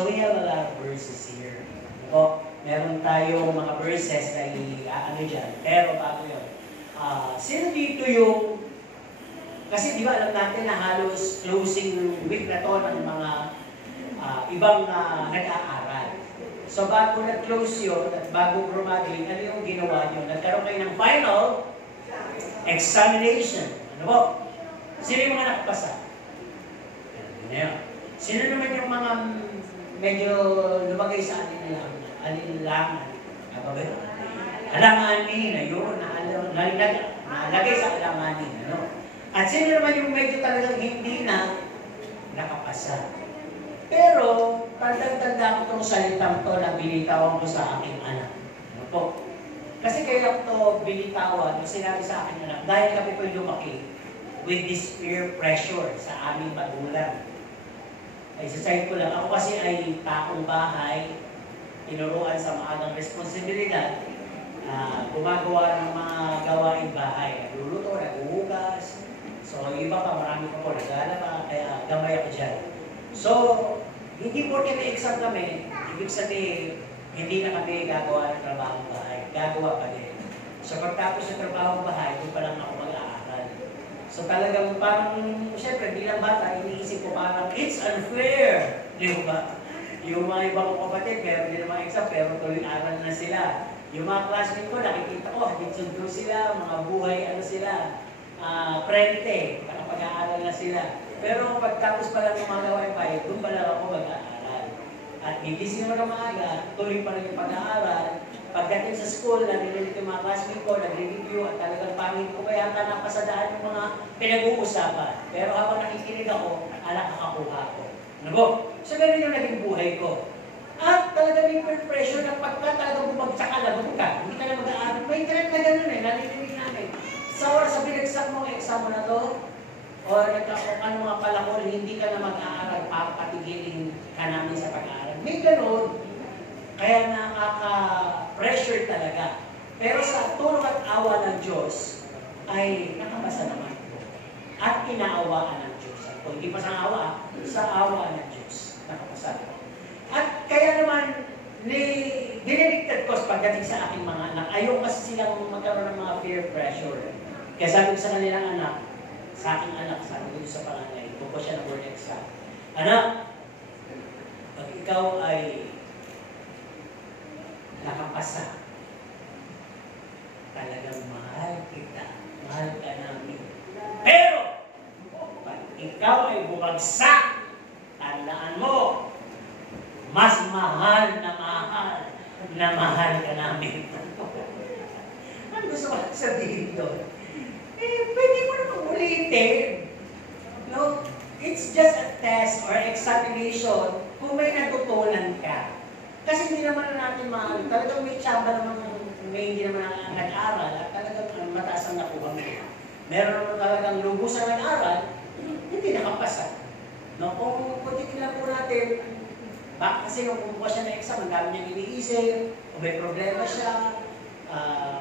So we have a lot of verses here. O, meron tayong mga verses na ano dyan. Pero bago yun, sino dito yung, kasi di ba alam natin na halos closing week na to ng mga ibang nag-aaral. So bago na-close yun at bago graduate, ano yung ginawa nyo? Nagkaroon kayo ng final examination. Ano po? Sino yung mga nakapasa? Sino naman yung mga medyo lumagay sa alinlangan? Alanganin, ayun, nalagay sa alanganin. Ano? At sino naman yung medyo talagang hindi na nakapasa? Pero, tanda-tanda ko itong salitang to na binitawan ko sa aking anak. Ano po? Kasi kaya ko ito binitawan, sinabi sa aking anak, dahil kami po'y lumaki with this peer pressure sa aming magulang. Ay, sasayad ko lang, ako kasi ay taong bahay, tinuruan sa maagang responsibilidad, gumagawa ng mga gawain bahay, nagluluto, naghuhugas. So, iba pa, marami pa po, nag-aalala, kaya gamay ako dyan. So, hindi po may exam kami, ibig sabihin, hindi na kami gagawa ng trabaho bahay, gagawa pa din. So, pagtapos ng trabaho bahay, doon pa lang ako mag-aaral. So, talagang parang, syempre, bilang bata, iniisip ko parang, it's unfair, di ba? Yung mga ibang kapatid, meron din mga exam, pero tuloy aral na sila. Yung mga classmate ko, nakikita ko, higit-sundo sila, mga buhay, ano sila, prente, nakapag-aaral na sila. Pero pagtapos pa lang ng mga gawain bahay, doon pa lang ako mag-aaral. At gigising mo na maaga, tuloy pa rin yung pag-aaral. Pagdating sa school, narinig yung mga classmate ko, nag-review, at talagang pangin ko kaya yata napasadaan yung mga pinag-uusapan. Pero habang nakikinig ako, nakakakuha ko. Ano po? So, ganun yung naging buhay ko. At talaga may peer pressure na pagka talagang bumagsak ka, lagot ka, hindi ka na mag-aaral. May internet na ganun eh, narinig namin. Sa binagsak mo ang exam mo na to, o ano mga palakol, hindi ka na mag-aaral, papatigilin ka namin sa pag-aaral. May ganun, kaya nakaka-pressure talaga. Pero sa tulong at awa ng Diyos, ay nakabasa naman po. At inaawaan ng Diyos. O hindi pa sa awa, sa awa ng Diyos. Nakabasa po. At kaya naman, dinedicted ko pagdating sa aking mga anak, ayaw kasi silang magkaroon ng mga peer pressure. Kaya sabi ko sa kanilang anak, sa aking anak, sabi ko sa panganay, buko siya ng word exam. Anak, pag ikaw ay nakapasa, talagang mahal kita, mahal ka namin. Pero, pag ikaw ay bumagsak, tandaan mo, mas mahal na mahal ka namin. Ano gusto ko sabihin doon? Pwede mo naman ulitin. No? It's just a test or examination kung may natutunan ka. Kasi hindi naman natin mahal. Talagang may tsamba naman, may hindi naman nag-aral at talagang mataas ang nakuha mo. Meron naman talagang lubusan nag-aral, hindi nakapasa. No? Kung titignan po natin, bakit kasi nung kumuha siya ng exam, ang dami niyang iniisip, kung may problema siya,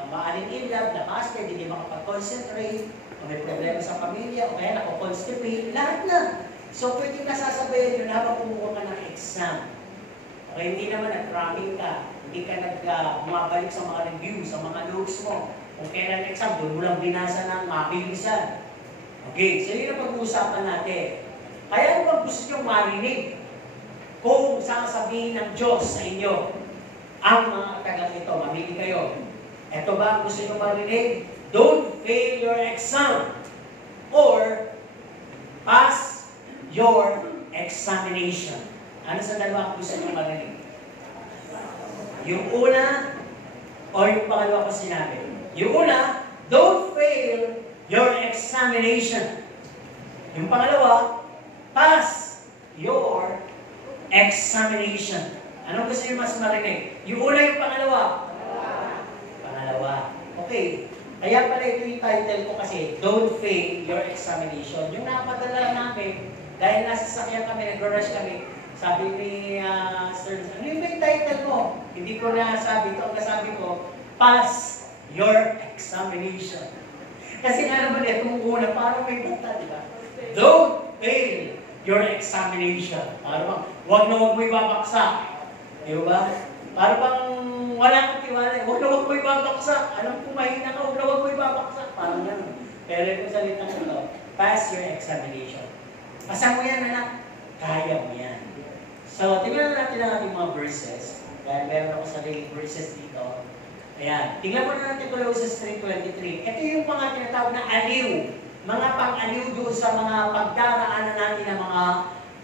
maaling in-lab, na-master, hindi makapag-concentrate, o may problema sa pamilya, o kaya nako-constipate, lahat na. So, pwede nasasabayan yun habang kumuha ka ng exam. Okay, hindi naman nag-cramming ka, hindi ka bumabalik sa mga review, sa mga notes mo. Kung kailan exam, doon mo lang binasa ng mabilisan. Okay, so yun ang pag-uusapan natin. Kaya ano bang gusto nyo marinig? Kung sasabihin ng Diyos sa inyo, ang mga tagal ito, mamili kayo. Ito ba ang gusto nyo marinig? Don't fail your exam or pass your examination. Ano sa dalawa ang gusto nyo marinig? Yung una o yung pangalawa ko sinabi? Yung una, don't fail your examination. Yung pangalawa, pass your examination. Anong gusto nyo mas marinig? Yung una, yung pangalawa? Pangalawa. Okay. Kaya pala ito yung title ko kasi, Don't Fail Your Examination. Yung napadala namin, dahil nasa sasakyan kami, nag-rush kami, sabi ni Sir, ano yung title mo? Hindi ko nasabi ito. Ang nasabi ko, Pass Your Examination. Kasi nga naman itong una, parang may bata, di ba? Don't fail your examination. Para bang, huwag na huwag mo ibabaksak. Di ba? Para bang wala kang tiwala. Huwag na huwag mo ibabaksak. Alam ko mahina ka, huwag na huwag mo ibabaksak. Parang gano'n. Pero kung salita ko ito, pass your examination. Pasa mo yan, anak. Kaya mo yan. So, tingnan natin ang ating mga verses. Dahil meron ako sariling verses dito. Ayan. Tingnan mo na natin Colossians 3:23. Ito yung mga tinatawag na aliw. Mga pang-aliw doon sa mga pagdaraanan natin ng mga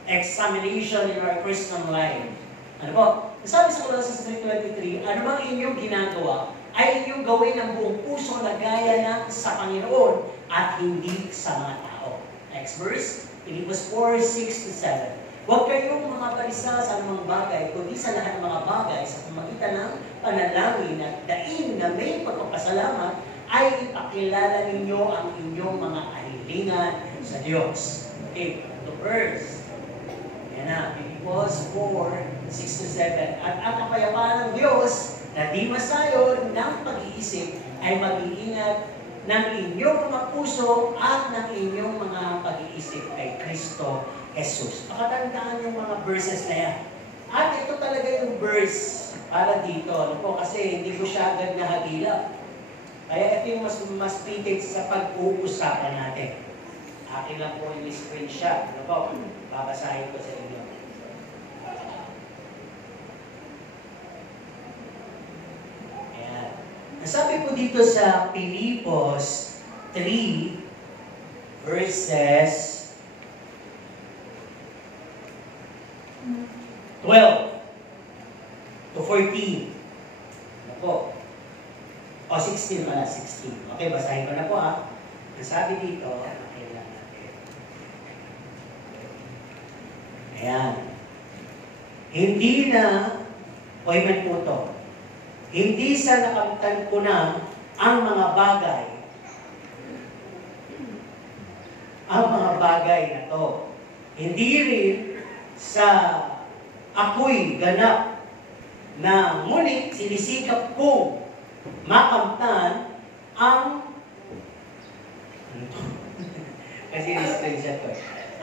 examination in our Christian life. Ano po? Sabi sa Colossians 3:23, ano bang inyong ginagawa ay inyong gawin ng buong puso na gaya ng sa Panginoon at hindi sa mga tao. Next verse, Philippians 4:6-7. Huwag kayong mga balisa sa anumang bagay, kundi sa lahat ng mga bagay sa pamagitan ng panalangin at daing na may pagpapasalamat ay ipakilala ninyo ang inyong mga kahilingan sa Diyos. Okay, the verse. Yan na, Philippians 4:6-7. At ang kapayapaan ng Diyos na di masayon ng pag-iisip ay mag-iingat ng inyong mga puso at ng inyong mga pag-iisip kay Kristo Jesus. Pakatandaan yung mga verses na yan. At ito talaga yung verse para dito. Ano po? Kasi hindi ko siya agad nahagilap. Kaya ito yung mas fitted sa pag-uusapan natin. Akin lang po yung screenshot. Ano po? Babasahin ko sa inyo. Ayan. Nasabi po dito sa Filipos 3 verses 12 to 14. Ano po? O, 16 pala, 16. Okay, basahin ko na po ha. Nasabi dito, okay lang natin. Ayan. Hindi na, o iman po ito, hindi sa nakamtan ko na ang mga bagay na to. Hindi rin sa ako'y ganap na ngunit sinisikap kong makamtan ang kasi ni-screenshot ko.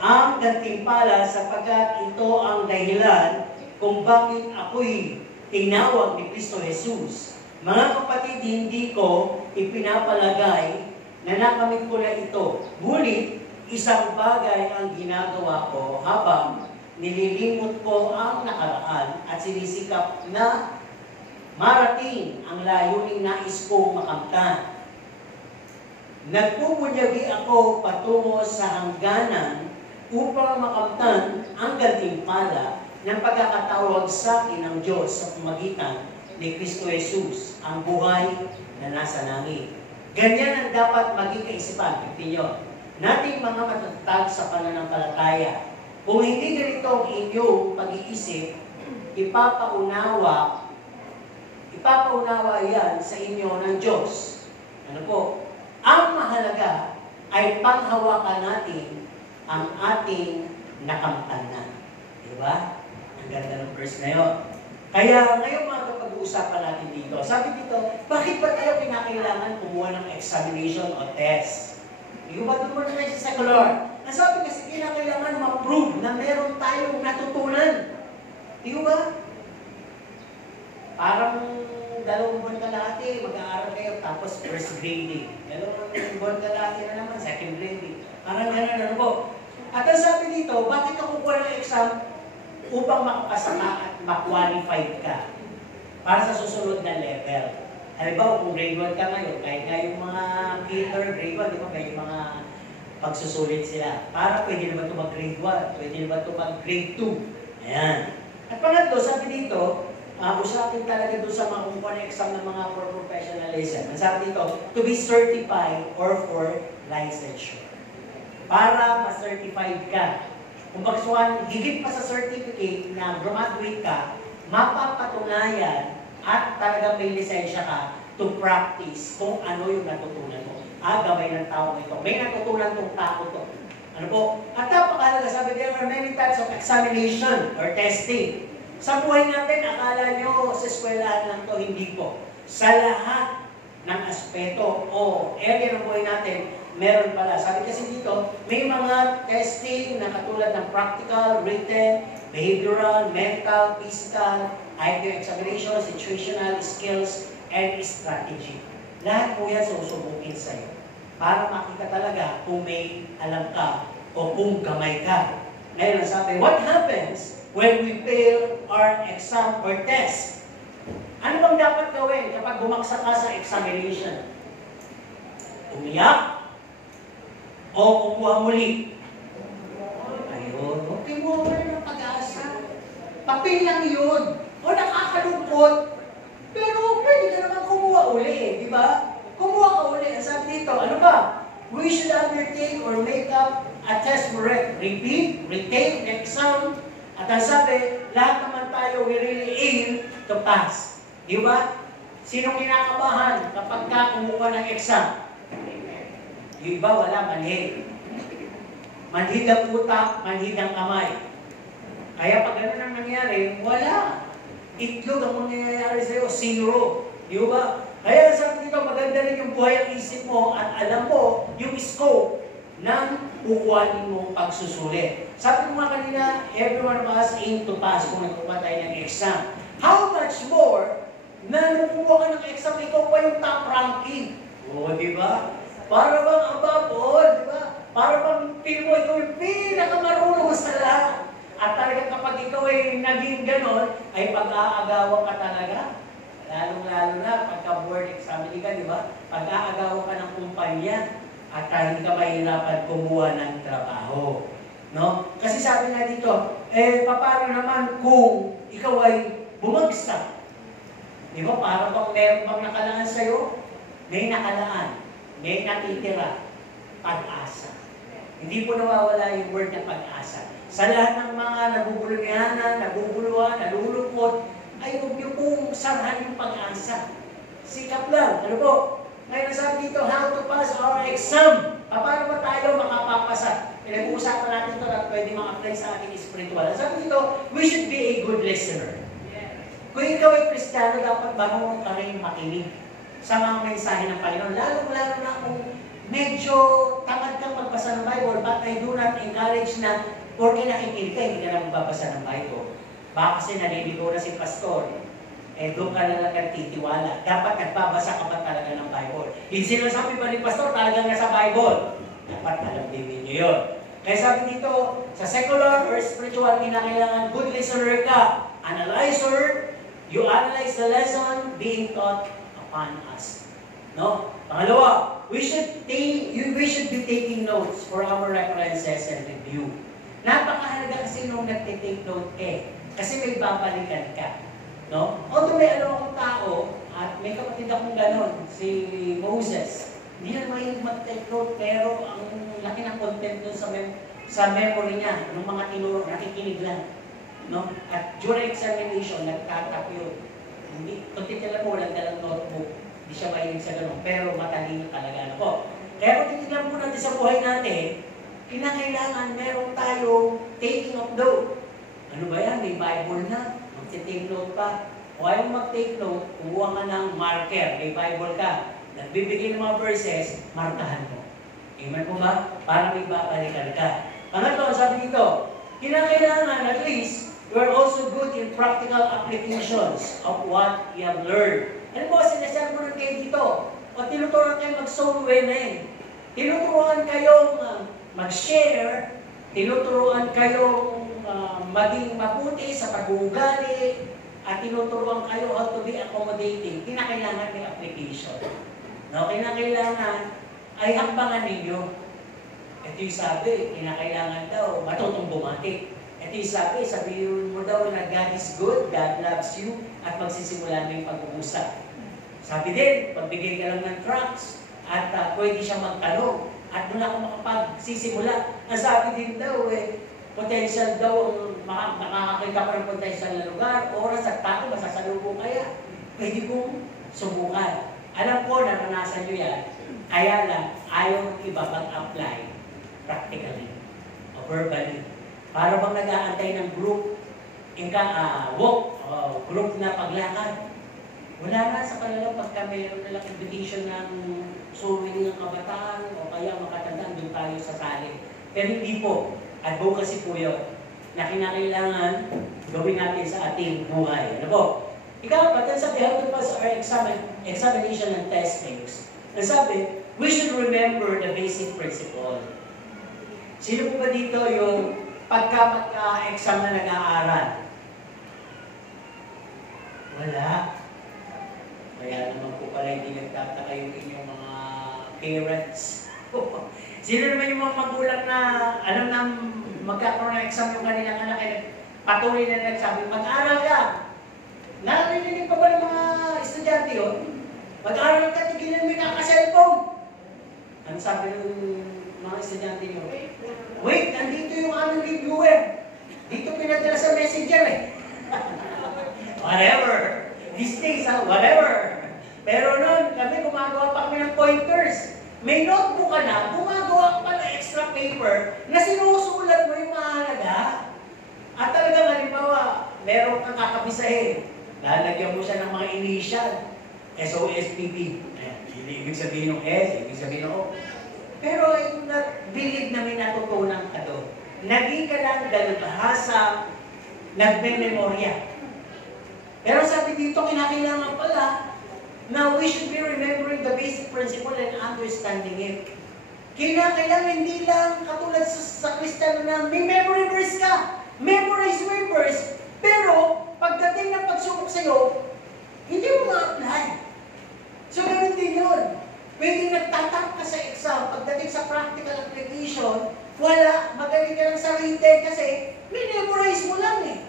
Ang gantimpala sapagkat ito ang dahilan kung bakit ako'y tinawag ni Kristo Jesus. Mga kapatid, hindi ko ipinapalagay na nakamit ko na ito. Ngunit, isang bagay ang ginagawa ko habang nililimot ko ang nakaraan at sinisikap na marating ang layuning nais kong makamtan. Nagpupunyagi ako patungo sa hangganan upang makamtan ang gantimpala ng pagkakatawag sa akin ng Diyos sa pamagitan ni Kristo Jesus, ang buhay na nasa langit. Ganyan ang dapat maging kaisipan, opinion, nating mga matatag sa pananampalataya. Kung hindi ganito ang inyong pag-iisip, ipapaunawa yan sa inyo ng Diyos. Ano po? Ang mahalaga ay panghawakan natin ang ating nakamtanan. Diba? Ang ganda ng verse na yun. Kaya ngayon mga pag-uusapan natin dito. Sabi dito, bakit ba tayo pinakailangan kumuha ng examination o test? Yung ba doon mo na sa secular? Nasabi kasi kinakailangan ma-prove na meron tayong natutunan. Di ba? Parang 2 buwan kalahati, mag-aaral kayo, tapos first grading. 2 buwan kalahati na naman, second grading. Parang gano'n, ano po? At ang sabi dito, bakit ka kukuha ng exam? Upang makapasa ka at ma-qualified ka para sa susunod na level. Halimbawa, kung grade 1 ka ngayon, kahit nga yung mga kinder, grade 1, di ba, may mga pagsusulit sila. Para pwede naman ito mag-grade 1, pwede naman ito mag-grade 2. Ayan. At pangatlo, sabi dito, usapin talaga doon sa mga kumuha ng exam ng mga for professionalism. Ang sabi dito, to be certified or for licensure. Para ma-certified ka. Kung bagsuhan, higit pa sa certificate na graduate ka, mapapatunayan at talaga may lisensya ka to practice kung ano yung natutunan mo. Gamay ng tao ito. May natutunan tong tao to. Ano po? At napakalaga, sabi, there are many types of examination or testing. Sa buhay natin, akala nyo sa eskwelahan lang to, hindi po. Sa lahat ng aspeto o area ng buhay natin, meron pala. Sabi kasi dito, may mga testing na katulad ng practical, written, behavioral, mental, physical, IQ examination, situational, skills, and strategy. Lahat po yan susubukin sa'yo para makita talaga kung may alam ka o kung gamay ka. Ngayon, sabi, what happens when we fail our exam or test? Ano bang dapat gawin kapag bumagsak ka sa examination? Umiyak? O kumuha muli? Ayun, huwag kayo mawala ng pag-asa. Papel lang yun. O nakakalungkot. Pero pwede ka naman kumuha uli, di ba? Kumuha ka uli. Ang sabi dito, ano ba? We should undertake or make up a test for it. Repeat, retake, exam. At ang sabi, lahat naman tayo, we really aim to pass. Di ba? Sinong kinakabahan kapag ka kumuha ng exam? Yung iba, wala, manhid. Manhid ang utak, manhid ang kamay. Kaya pag ganun ang nangyari, wala. Itlog ang mangyayari sa'yo, zero. Di ba? Kaya sabi dito, maganda rin yung buhay ang isip mo at alam mo yung scope ng kukuhanin mong pagsusulit. Sabi ko nga kanina, every one of us aim to pass kung nagkuha tayo ng exam. How much more na nagkuha ka ng exam, ikaw pa yung top ranking. O, di ba? Para bang above all, di ba? Para bang feel mo ikaw yung pinakamarunong sa lahat. At talagang kapag ikaw ay naging ganon, ay pag-aagawan ka talaga. Lalong-lalo na pagka-board examine ka, di ba? Pag-aagawan ka ng kumpanya at hindi ka mahirapan kumuha ng trabaho. No? Kasi sabi nga dito, paano naman kung ikaw ay bumagsak? Di ba? Para bang meron bang nakalaan sa'yo? May nakalaan. May natitira. Pag-asa. Hindi po nawawala yung word na pag-asa. Sa lahat ng mga nabubulunyanan, nabubuluhan, nalulungkot, ay huwag niyo pong sarahan yung pag-asa. Sikap lang. Ano po? Ngayon nasabi dito, how to pass our exam. Paano ba tayo makapapasa? Pinag-uusapan natin ito at pwede ma-apply sa ating spiritual. Sabi dito, we should be a good listener. Kung ikaw ay Kristiyano, dapat marunong ka rin makinig sa mga mensahe ng Panginoon. Lalo na kung medyo tamad kang magbasa ng Bible, but I do not encourage na porque nakikinig ka, hindi ka na magbabasa ng Bible. Baka kasi naliligo na si pastor, doon ka na lang nagtitiwala. Dapat nagbabasa ka ba talaga ng Bible? Yung sinasabi ba ni pastor, talagang nasa Bible? Dapat alam din niyo yun. Kaya sabi dito, sa secular or spiritual, kinakailangan good listener ka, analyzer. You analyze the lesson being taught upon us. No? Pangalawa, we should be taking notes for our references and review. Napakahalaga kasi nung nagtitake note kasi may babalikan ka. No? Although may akong tao, at may kapatid akong ganon, si Moses. Hindi na mahilig mag-take note, pero ang laki ng content dun sa memory niya, ng mga tinuro, nakikinig lang. No? At during examination, nagtatap yun. Hindi, kung titilan mo, walang dalang notebook. Hindi siya mahilig sa ganun. Pero matalino talaga. Ano po? Kaya kung titilan po natin sa buhay natin, kinakailangan meron tayong taking of note. Ano ba yan? May Bible na. Mag-take note pa. O ayaw mag-take note, kumuha ka ng marker. May Bible ka. Nagbibigay ng mga verses, markahan mo. Amen po ba? Para may babalikan ka. Pangatlo, sabi dito, kinakailangan at least you are also good in practical applications of what you have learned. Ano po, sinasabi mo rin kayo dito? O tinuturuan kayo mag-soul winning. Tinuturuan kayong mag-share. Tinuturuan kayong maging mabuti sa pag-uugali. At tinuturuan kayo how to be accommodating. Kinakailangan may application. No? Kinakailangan ay hakbangan ninyo. Ito yung sabi, kinakailangan daw matutong bumati. Ito yung sabihin mo daw na God is good, God loves you, at magsisimula mo yung pag-uusap. Sabi din, pagbigay ka lang ng tracts, at pwede siya magtanong, at doon ako makapagsisimula. Ang sabi din daw, potential daw, makakakita ka ng potential na lugar, oras at tao, masasalubong kaya. Pwede kong subukan. Alam ko, naranasan nyo yan, kaya lang, ayaw ng iba mag-apply practically, o verbally. Para bang nag-aantay ng group, group na paglakad. Wala na sa kanila pagka mayroon nalang invitation ng swimming ng kabataan o kaya makatandaan, doon tayo sasali. Pero hindi po. Advocacy po yun na kinakailangan gawin natin sa ating buhay. Ano po? Ikaw, patan sabi, how to pass our examination and testings. Nasabi, we should remember the basic principle. Sino po ba dito yung pagka-exam na nag-aaral? Wala. Kaya naman po pala hindi nagtataka yung inyong mga parents. Sino naman yung mga magulang na alam na magkakaroon ng exam yung kanilang anak ay patuloy na nagsabi, mag-aral ka. Narinig pa ba ng mga estudyante yun? Mag-aral ka, tigilan mo yung kaka-cellphone. Ano sabi ng mga estudyante nyo? Wait, nandito yung aming reviewer. Dito pinadala sa messenger eh. Whatever. These days, whatever. Pero noon, kami gumagawa pa kami ng pointers. May notebook ka na, gumagawa ka pa ng extra paper na sinusulat mo yung mahalaga. At talagang halimbawa, meron kang kakabisahin. Lalagyan mo siya ng mga initial. SOSPP. Hindi ibig sabihin ng S, ibig sabihin ng O. Pero believe namin natutunan ka doon. Naging ka lang dalubhasa, nagme-memorya. Pero sabi dito, kinakailangan pala na we should be remembering the basic principle and understanding it. Kinakailangan hindi lang katulad sa Kristiyano na may memory verse ka. Memorize mo yung verse, pero pagdating ng pagsubok sa'yo, hindi mo ma-apply. So, ganun din yun. Pwede nagtatap ka sa exam, pagdating sa practical application, wala, magaling ka lang sa written kasi memorize mo lang eh.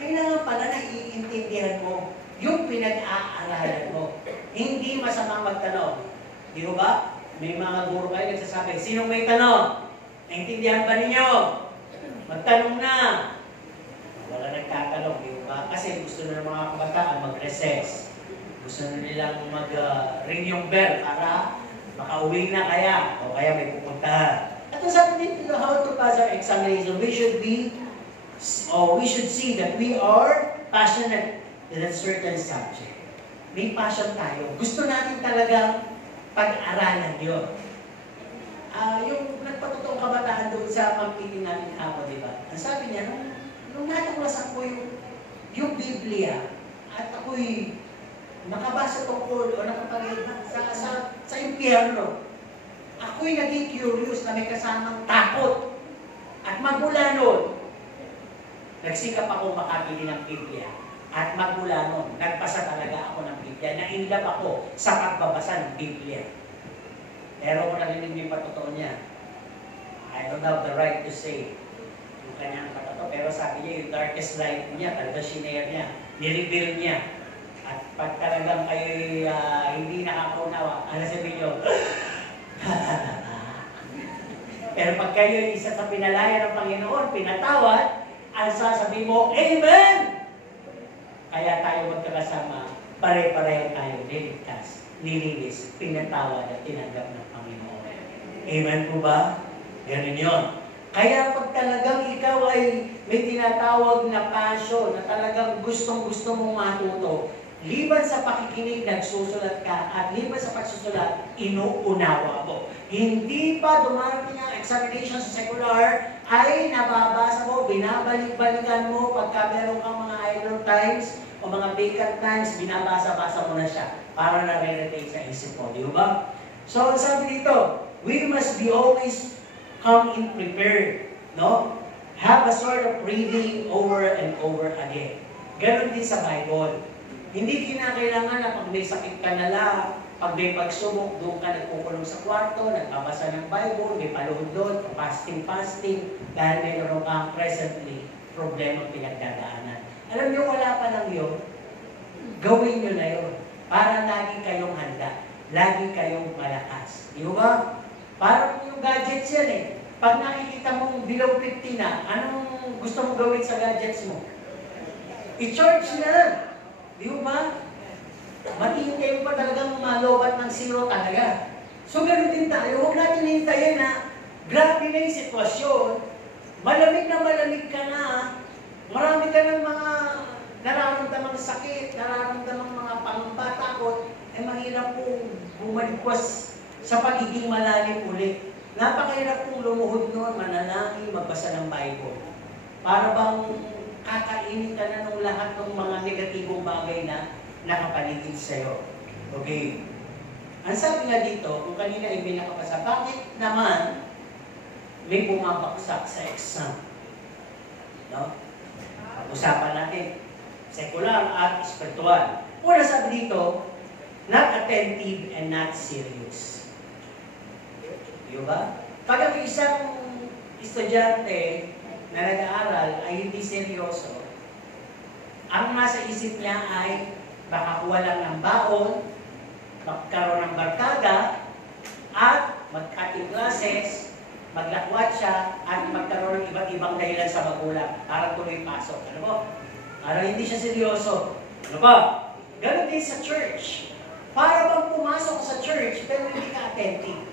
Kailangan pala na iintindihan mo yung pinag-aaralan mo. Hindi masamang magtanong. Di ba? May mga guro kayo nagsasabi, sinong may tanong? Naintindihan ba ninyo? Magtanong na. Wala nagtatanong, di ba? Kasi gusto na ng mga kabataan mag-recess. Gusto na nilang mag-ring yung bell para makauwi na kaya o kaya may pupuntahan. At ang sabi dito, how to pass our examination, we should see that we are passionate in a certain subject. May passion tayo. Gusto natin talagang pag-aralan yun. Yung nagpatutuong kabataan doon sa pag-meeting namin ako, di ba? Ang sabi niya, nung natuklasan ko yung Biblia at ako'y nakabasa tungkol o nakapagiging sa impyerno, ako'y naging curious na may kasamang takot. At magmula noon, nagsikap ako makabili ng Biblia. At magmula noon, nagpasa talaga ako ng Biblia. Nainlove ako sa pagbabasa ng Biblia. Pero kung narinig mo yung patotoo niya, I don't have the right to say yung kanyang patotoo. Pero sabi niya, yung darkest light niya, talaga shinare niya, nireveal niya. At pag talagang kayo hindi nakakaunawa, ano sabihin niyo? Pero pag kayo isa sa pinalaya ng Panginoon, pinatawad, ang sasabihin mo, Amen! Kaya tayo magkakasama, pare-pareho tayo niligtas, nilinis, pinatawad at tinanggap ng Panginoon. Amen po ba? Ganun yun. Kaya pag talagang ikaw ay may tinatawag na passion, na talagang gustong-gusto mong matuto, liban sa pakikinig, nagsusulat ka, at liban sa pagsusulat, inuunawa mo. Hindi pa dumarating ang examination sa secular, ay nababasa mo, binabalik-balikan mo, pagka meron kang mga idle times, o mga vacant times, binabasa-basa mo na siya, para na-retain sa isip mo. Di ba? So, sabi dito, we must be always come in prepared. No? Have a sort of reading over and over again. Ganon din sa Bible. Hindi kinakailangan na pag may sakit ka na lang, pag may pagsubok, doon ka nagkukulong sa kwarto, nagbabasa ng Bible, may paluhod doon, fasting, dahil mayroon kang presently problema pinagdadaanan. Alam niyo, wala pa lang yun. Gawin niyo na yun. Para lagi kayong handa. Lagi kayong malakas. Di ba? Parang yung gadgets yan eh. Pag nakikita mong below 50 na, anong gusto mong gawin sa gadgets mo? I-charge na. Di ba? Matihintay mo pa talagang malobat ng zero talaga. So, ganoon din tayo. Huwag natin hintayin na grabe na yung sitwasyon. Malamig ka na. Marami ka ng mga nararamdamang sakit, nararamdamang mga pangamba, mahirap pong bumalikwas sa pagiging malalim ulit. Napakahirap pong lumuhod noon, manalangin, magbasa ng Bible. Para bang kakainin ka na ng lahat ng mga negatibong bagay na nakapaligid sa'yo. Okay. Ang sabi nga dito, kung kanina ay may nakapasa, bakit naman may bumabaksak sa exam? No? Pag-usapan natin, secular at spiritual. Una sabi dito, not attentive and not serious. Diba? Pag ang isang estudyante na nag-aaral ay hindi seryoso, ang nasa isip niya ay baka kuha lang ng baon, magkaroon ng barkada, at mag-cutting classes, maglakwat siya, at magkaroon ng iba't ibang dahilan sa magulang para tuloy pasok. Ano po? Para hindi siya seryoso. Ano po? Ganon din sa church. Para bang pumasok sa church, pero hindi ka attentive.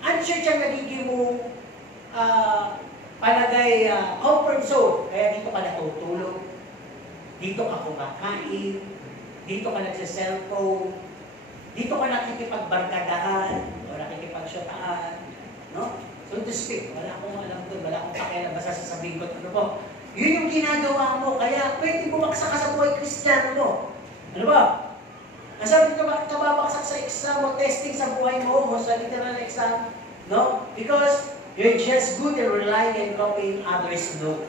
Ang church ang nagiging mo palagay comfort zone. Kaya dito ka natutulog, dito ka kumakain, dito ka nagsa-cellphone, dito ka nakikipagbarkadahan o nakikipagsyutaan. No? So to speak, wala akong alam doon, wala akong pakialam, basta sasabihin ko, ano po? Yun yung ginagawa mo, kaya pwede bumaksak ka sa buhay Kristiyano mo. Ano ba? Ang sabi ko, bakit ka babaksak sa exam o testing sa buhay mo o sa literal exam? No? Because you're just good and relying and copying others' note.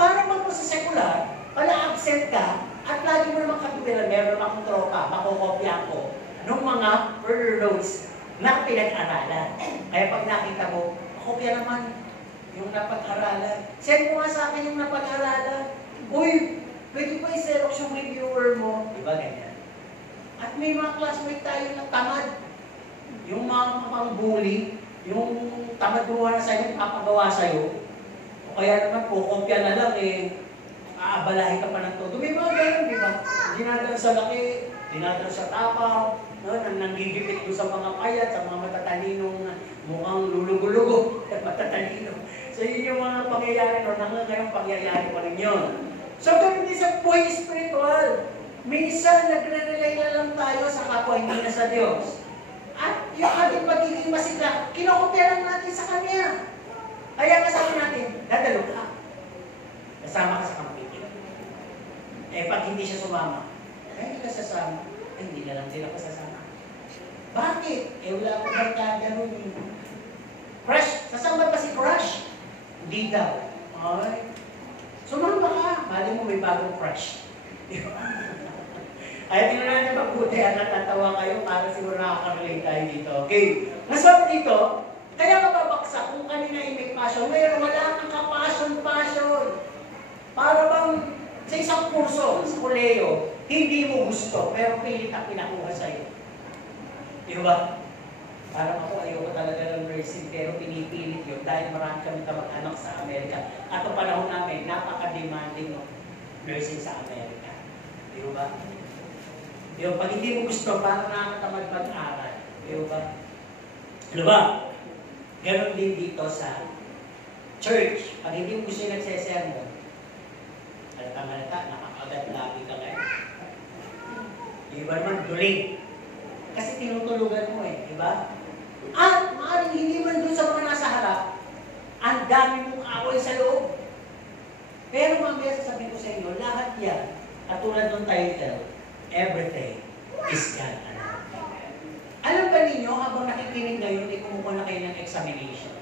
Para bang sa secular, pala absent ka, at lagi mo naman katubiran, meron akong tropa, makokopya ko, nung mga further notes na pinag-aralan. Kaya pag nakita mo, makopya naman yung napag-aralan. Send mo nga sa akin yung napag-aralan. Uy, pwede ba i-xerox yung reviewer mo? Diba ganyan? At may mga classmate tayo na tamad. Yung mga pang-bully, yung tamad gumawa na sa'yo, papagawa sa'yo. O kaya naman, kukopya na lang aabalahin ka pa ng todo. May mga ganun, di ba? Dinadala sa laki, dinadala sa tapaw, no? Nanggigipit doon sa mga payat, sa mga matatalinong mukhang lulugo-lugo at matatalino. So yun yung mga pangyayari, no? Hanggang ngayong pangyayari pa rin yun. So ganun din sa buhay spiritual. Minsan, nagre-relay na lang tayo sa kapwa, hindi na sa Diyos. At yung ating pagiging masigla, kinokopya lang natin sa Kanya. Kaya kasama natin, dadalo ka. Kasama ka sa kampitin. Pag hindi siya sumama, hindi ka sasama. Hindi na lang din ako sasama. Bakit? Wala akong barkada nun. Crush, sasama ba si Crush? Hindi daw. Ay, sumama ka. Mali mo may bagong crush. Ay, tingnan natin mabuti at natatawa kayo para siguro nakaka-relate tayo dito. Okay. Nasab dito, kaya mababaksak kung kanina ay may passion. Ngayon, wala kang ka-passion. Para bang sa isang kurso, sa koleyo, hindi mo gusto, pero pilit ang pinakuha sa'yo. Di ba? Parang ako, ayoko talaga ng nursing, pero pinipilit yun dahil marami kami kamag-anak sa Amerika. At ang panahon namin, napaka-demanding ng nursing sa Amerika. Di ba? Yung pag hindi mo gusto, parang nakakatamad mag-aral. Di ba? Ano ba? Ganon din dito sa church. Pag hindi mo gusto yung nagsesermon, halata, nakakagat-labi ka ngayon. Di ba naman, duling. Kasi tinutulugan mo di ba? At maaaring hindi man doon sa mga nasa harap, ang dami mong away sa loob. Pero mamaya sasabihin ko sa inyo, lahat yan, katulad ng title, everything is God. Alam ba ninyo, habang nakikinig ngayon, kumukuha na kayo ng examination.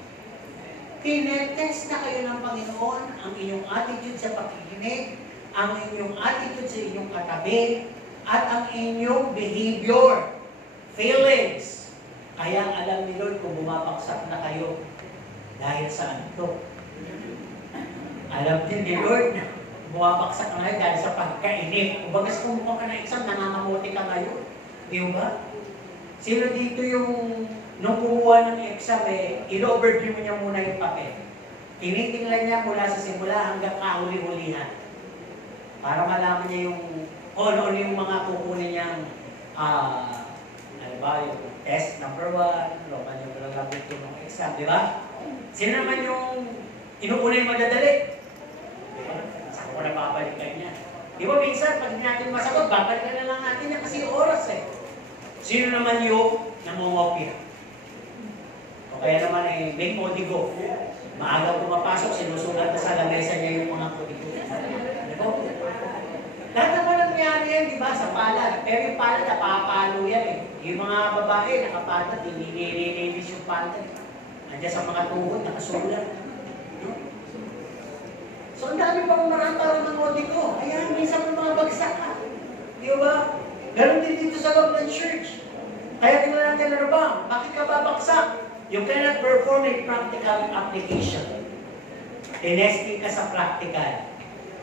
Tinetest na kayo ng Panginoon ang inyong attitude sa pakikinig, ang inyong attitude sa inyong katabi, at ang inyong behavior, feelings. Kaya alam ni Lord kung bumabaksak na kayo dahil saan ito. Alam din ni Lord na bumabaksak na kayo dahil sa pagkainip. Kung bagas kumukuha ka ng exam, nangangamuti ka ngayon. Di ba? Sino dito yung nung kumuha ng exam, in-overview niya muna yung papel. Tinitingnan niya mula sa simula hanggang kahuli-hulihan. Para malaman niya yung ano yung mga kukunin niyang ano ba, yung test number 1, local yung lalabot yung mga exam, di ba? Sino naman yung inuuna yung madadali? Diba? Saan ko na babalikan niya? Di ba minsan, pag natin masagot, babalikan na lang natin yan kasi oras Sino naman yung nangongopya? O kaya naman ay may kodigo. Maaga pumapasok, sinusulat na sa lamesa niya yung mga kodigo. Lahat naman nangyari yan, di ba, sa palad. Pero yung palad, napapalo yan eh. Yung mga babae, nakapalad, nililinis yung palad. Andiyan sa mga tuhod, nakasulat. So, ang dami pang marang ng kodigo. Ayan, minsan yung mga bagsak ka. Di ba? Ganon din dito sa loob ng church. Kaya tingnan natin ano ba? Bakit ka babaksak? You cannot perform a practical application. Tinesting ka sa practical.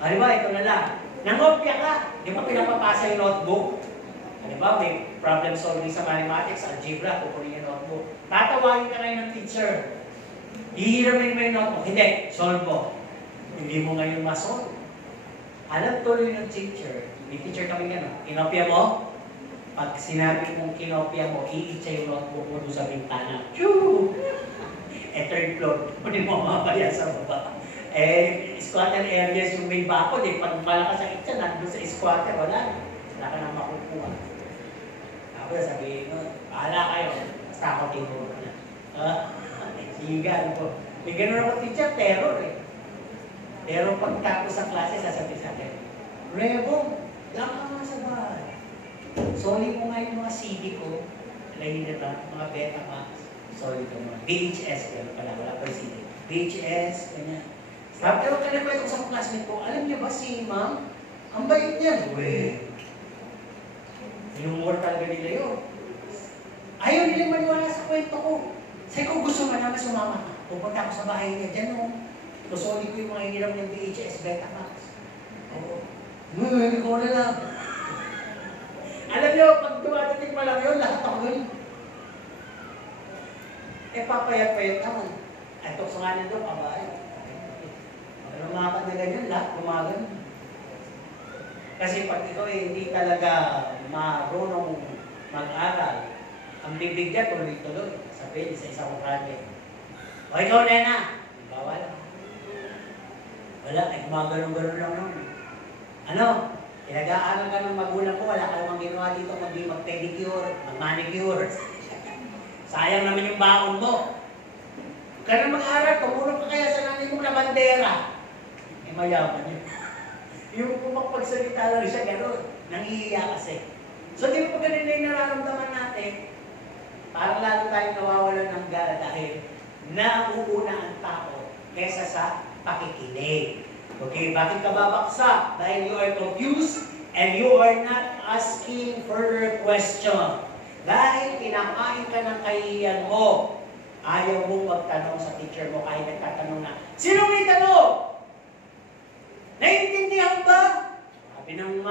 Di ba? Ito na lang. Nangopya ka. Di ba pinapapasa yung notebook? Di ba? May problem solving sa mathematics, algebra, kukunin yung notebook. Tatawagin ka ngayon ng teacher. Hihiramin mo yung notebook. Hindi. Solve mo. Hindi mo ngayon masolve. Alam tuloy ng teacher. May teacher kami gano'n. Kinopya mo? Pag sinabi mong kinopya mo, iitsa yung notebook mo doon sa bintana. Choo! Third floor. Kunin mo mamaya sa baba. Squatter areas yung may bakod eh. Pag malakas ang itsa, nandun sa squatter, wala. Wala ka nang makukuha. Ako sabihin mo, bahala kayo. Basta ako tinuro na. Sigan ko. May gano'n ako teacher, terror eh. Pero pagtapos sa klase, sasabihin sa akin, Rebo, dama ka sa bahay. Sorry mo nga yung mga CD ko, lahin na mga Betamax. Sorry ko mga VHS, pero pala, wala pa yung CD. VHS, ganyan. Pero kanakwento ko sa classmate ko, alam niyo ba si ma'am? Ang bait niya. Uwe. Inumor talaga nila yun. Ayaw nila maniwala sa kwento ko. Sabi ko, gusto mo naman sumama ka. Pupunta ako sa bahay niya, dyan o. Kusuli ko yung mga hiniram ng VHS Betamax. Oo. Hindi ko na lang. Alam niyo, pag dumadating pa lang yun, lahat ako yun. Papayat-payat ako. At tukso nga nito, pabahay. Pero mga kanila lahat gumagan. Kasi pag ikaw hindi talaga marunong mag-aral, ang bibigyan tuloy-tuloy. Sabihin sa isang project. O ikaw, Nena, bawal. Wala, gumagano'n-gano'n lang nun. Ano? Pinag-aaral ka ng magulang ko, wala ka namang ginawa dito, mag-pedicure, mag-manicure. Sayang naman yung baon mo. Huwag ka na mag-aral, tumulong ka kaya sa nanay mo na bandera. Mayaman yun. Yung kumapagsalita lang siya, gano'n. Nangihiya kasi. So, di ba pag ganun na yung nararamdaman natin, parang lalo tayong nawawalan ng gala dahil nauuna ang tao kesa sa pakikinig. Okay, bakit ka babaksak? Dahil you are confused and you are not asking further question. Dahil kinakain ka ng kahihiyan mo, ayaw mong magtanong sa teacher mo kahit nagtatanong na, sino may tanong? Naiintindihan ba? Sabi ng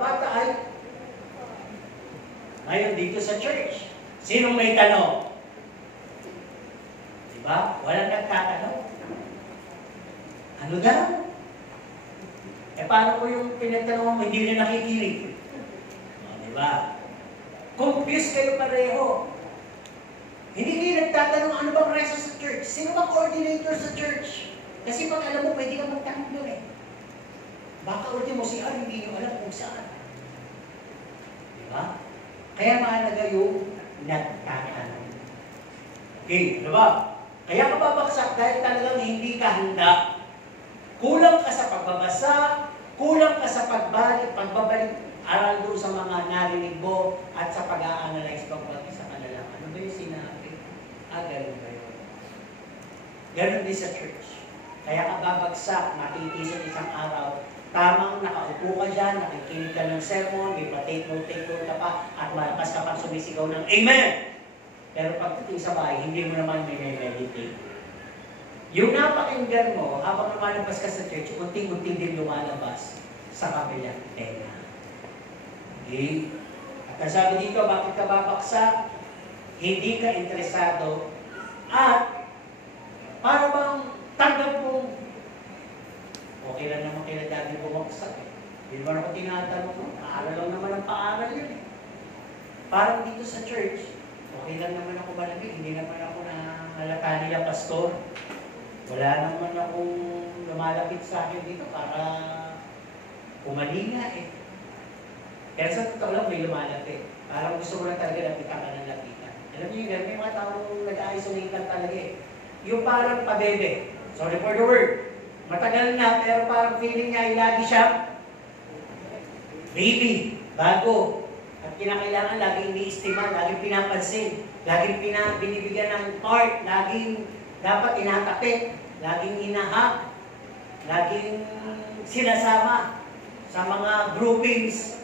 bata ay, ngayon dito sa church, sinong may tanong? Diba? Walang nagtatanong. Ano daw? Paano ko yung pinagtanong mo, hindi na nakikinig? Diba? Confused kayo pareho. Hindi kayo nagtatanong ano bang reso sa church? Sino bang coordinator sa church? Kasi pag alam mo, pwede ka magtanong doon eh. Baka ultimo si Ar, hindi nyo alam kung saan. Diba? Kaya mahalaga yung nagtatanong. Okay, diba? Kaya ka babaksak dahil talagang hindi ka handa. Kulang ka sa pagbabasa, kulang ka sa pagbabalik aral doon sa mga narinig mo at sa pag-a-analyze pagbati sa kanila. Ano ba yung sinabi? Ganun ba yun? Ganun din sa church. Kaya ka babagsak, matitisod isang araw, tamang nakaupo ka dyan, nakikinig ka ng sermon, may pa-take note ka pa, at malakas ka pang sumisigaw ng Amen! Pero pagdating sa bahay, hindi mo naman may meditate. Yung napakinggan mo, habang lumalabas ka sa church, unting-unting din lumalabas sa kabilang tenga. Okay? At nasabi dito, bakit ka babaksak? Hindi ka interesado at para bang tanggap mo, okay lang naman kaya dati bumagsak eh. Hindi naman ako tinatanong mo, paaral lang naman ang paaral yun eh. Parang dito sa church, okay lang naman ako malamig, hindi naman ako halata nila pastor. Wala naman akong lumalapit sa akin dito para kumalinga eh. Kaya sa totoo lang may lumalapit. Parang gusto mo lang talaga lapitan ka ng lapitan. Alam niyo yun, may mga taong nag-isolate lang talaga eh. Yung parang pabebe. Sorry for the word. Matagal na, pero parang feeling niya ay lagi siya baby, bago. At kinakailangan laging iniistima, laging pinapansin, laging binibigyan ng part, laging dapat inatapit, laging inahak, laging sinasama sa mga groupings.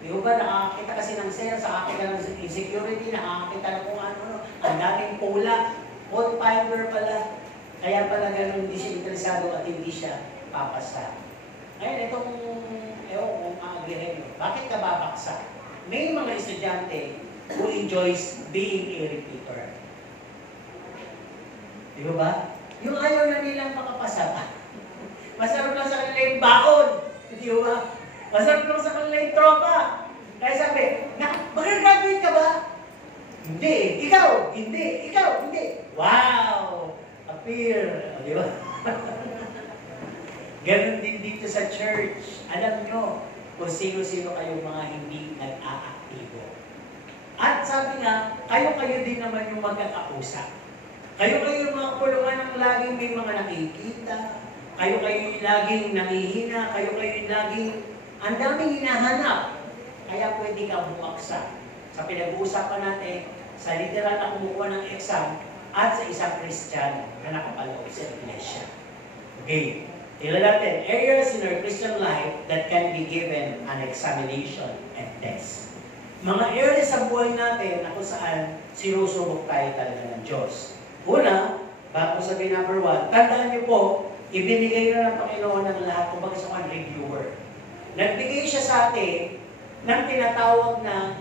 Di ba, nakakita kasi ng sales, nakakita ng insecurity, nakakita na kung ano, ang daming pula, old fiber pala. Kaya pala ganun, hindi siya interesado at hindi siya papasa. Ngayon, itong, kung aagrihin nyo, bakit ka babaksa? May mga estudyante who enjoys being a repeater. Di ba? Yung ayaw na nilang makapasa. Masarap lang sa kanila yung baon. Di ba? Masarap lang sa kanila yung tropa. Kaya sabi, mag-graduate ka ba? Hindi. Ikaw? Hindi. Ikaw? Hindi. Wow! Appear. Di ba? Ganon din dito sa church. Alam nyo kung sino-sino kayong mga hindi nag-aaktibo. At sabi nga, kayo din naman yung magkakausap. Kayo yung mga kulungan ng laging may mga nakikita. Kayo yung laging nangihina. Kayo yung laging ang daming hinahanap. Kaya pwede ka bumaksa. Sa pinag-uusapan natin, sa literal na kumukuha ng exam at sa isang Kristiyano na nakapaloob sa iglesia. Okay. Tingnan natin, areas in our Christian life that can be given an examination and test. Mga areas sa buhay natin na kung saan sinusubok tayo talaga ng Diyos. Una, bago sabihin number 1, tandaan niyo po, ibinigay na ng Panginoon ng lahat kung bakit sa reviewer. Nagbigay siya sa atin ng tinatawag na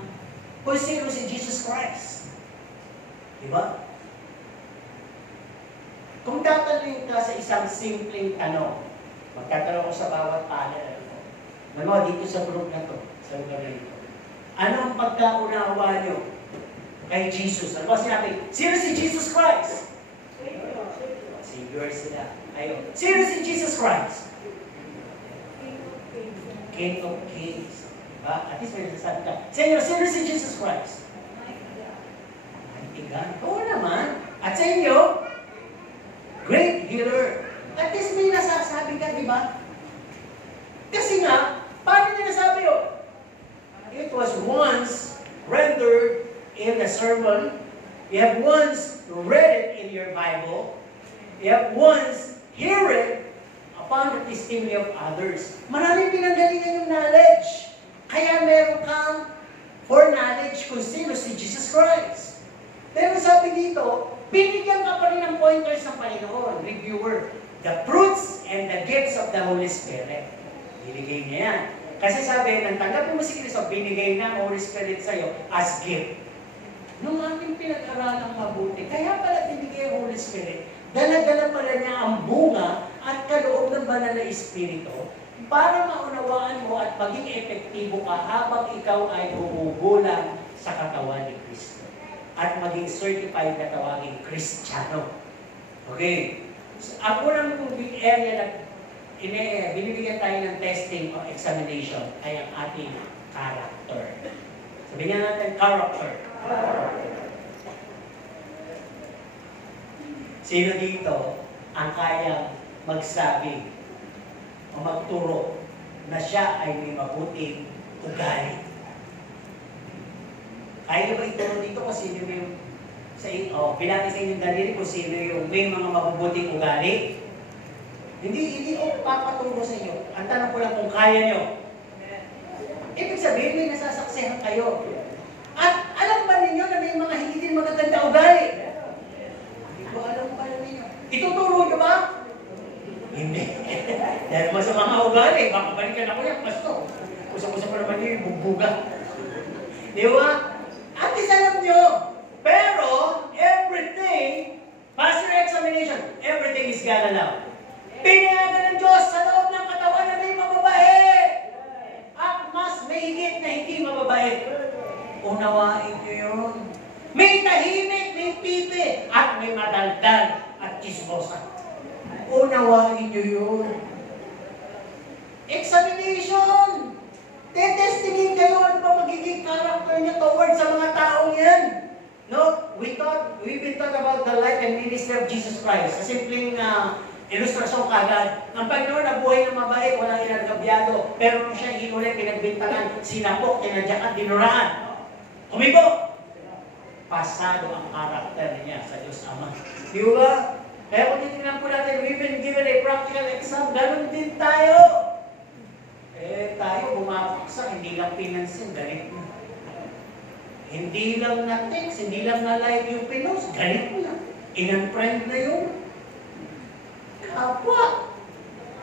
kung sino si Jesus Christ. Diba? Kung tatanungin ka sa isang simpleng tanong, magtatanong ko sa bawat panel, dito sa group na to, sa lugar na ito. Anong pagkaunawa nyo kay Jesus? Ano ba sinabi? Sino si Jesus Christ? Savior sila. Ayun. Sino si Jesus Christ? King of Kings. Diba? At least may nasasabi ka. Sino si Jesus Christ? Mighty God. Oo naman. At sa inyo, great healer. At least may nasasabi ka, di ba? Kasi nga, paano niya nasabi yun? It was once rendered in the sermon. You have once read it in your Bible. You have once heard it upon the testimony of others. Maraming pinanggalingan yung knowledge. Kaya meron kang for knowledge kung sino si Jesus Christ. Pero sabi dito, binigyan ka pa rin ng pointers ng Panginoon, reviewer. The fruits and the gifts of the Holy Spirit. Binigay niya yan. Kasi sabi, nang tanggapin mo si Kristo, binigay na Holy Spirit sa'yo as gift. Nung ating pinag-aralang mabuti, kaya pala binigay ang Holy Spirit, dala-dala pala niya ang bunga at kaloob ng banal na Espiritu para maunawaan mo at maging epektibo ka habang ikaw ay bumubulang sa katawan ni Kristo. At maging certified na tawaging Kristiyano. Okay. Ang unang area na binibigyan tayo ng testing o examination ay ang ating character. Sabihin natin, character. Sino dito ang kayang magsabi o magturo na siya ay may mabuting ugali? Kaya ba ituro dito kung sino yung bilangin sa inyong daliri kung sino yung may mga mabubuting ugali? Hindi ako papaturo sa inyo. Ang tanong ko lang kung kaya nyo. Ibig sabihin, may nasasaksihan kayo. At alam ba ninyo na may mga hindi din magaganda ugali? Hindi ko alam pa ninyo. Ituturo nyo ba? Hindi. Dahil mo sa mga ugali, baka balikan ako yan, pasto. Usap-usap pa naman yun, bugbuga. Di ba? At alam nyo, pero everything, pass your examination, everything is God allowed. Pinayagan ng Diyos sa loob ng katawan na may mababait. At mas may higit na hindi mababait. Unawain nyo yun. May tahimik, may pipi, at may madaldal at chismosa. Unawain nyo yun. Examination. Tetestingin kayo, ano ba about the life and ministry of Jesus Christ. Sa simpleng ilustrasyon kagad. Ang Panginoon na buhay ng mabait, walang inagabyado. Pero nung siya inulit, pinagbintangan, sinapok, tinadyakan, dinuraan. Kumibo! Pasado ang karakter niya sa Diyos Ama. Di ba? Kaya kung titignan po natin, we've been given a practical exam, ganun din tayo. Tayo bumapaksa, hindi lang pinansin, galit mo. Hindi lang na-text, hindi lang na-like yung pinost, galit mo na. In-unfriend na yun. Kapwa.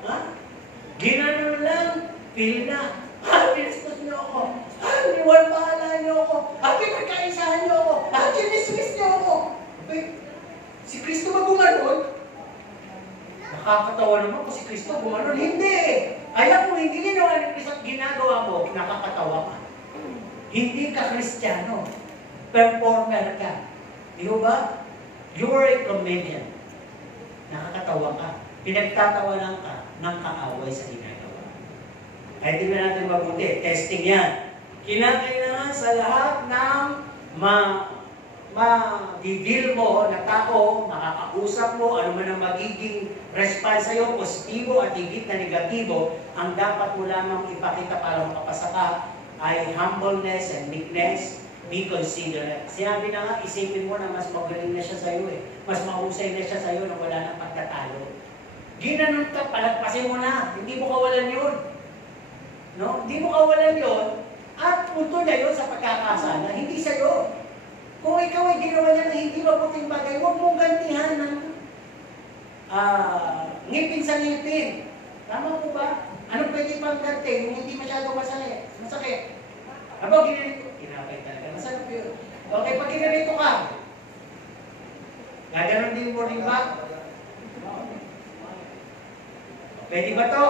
Ha? Ginanon lang, feel na. Pinistos niyo ako. Niwalpahala niyo ako. Pinagkaisahan niyo ako. Chinismis niyo ako. Si Kristo ba gumanon? Nakakatawa naman kung si Kristo gumanon. Hindi. Kaya kung hindi ginawa ni Kristo at ginagawa mo, nakakatawa ka. Hindi ka Kristiyano. Performer ka. Di ba? You are a comedian. Nakakatawa ka. Pinagtatawanan ka ng kaaway sa ginagawa. Kaya tingnan natin mabuti. Testing yan. Kinakailangan sa lahat ng ma-deal mo na tao, makakausap mo, ano man ang magiging response sa'yo, positibo at higit na negatibo, ang dapat mo lamang ipakita para makapasa ka ay humbleness and meekness, be considerate. Sinabi na nga, isipin mo na mas magaling na siya sa'yo eh. Mas mahusay na siya sa'yo na wala nang pagtatalo. Ginanon ka, palagpasin mo na. Hindi mo kawalan yun. No? Hindi mo kawalan yun. At punto na yun sa pagkakasala, hindi sa'yo. Kung ikaw ay ginawa niya na hindi mabuting bagay, huwag mong gantihan ng ngipin sa ngipin. Tama po ba? Anong pwede pang ganti? Yung hindi masyadong masakit. Aba, ginanito. Kinapay talaga. Masarap yun. Okay, pag ginanito ka, gaganon din mo rin ba? Pwede ba to?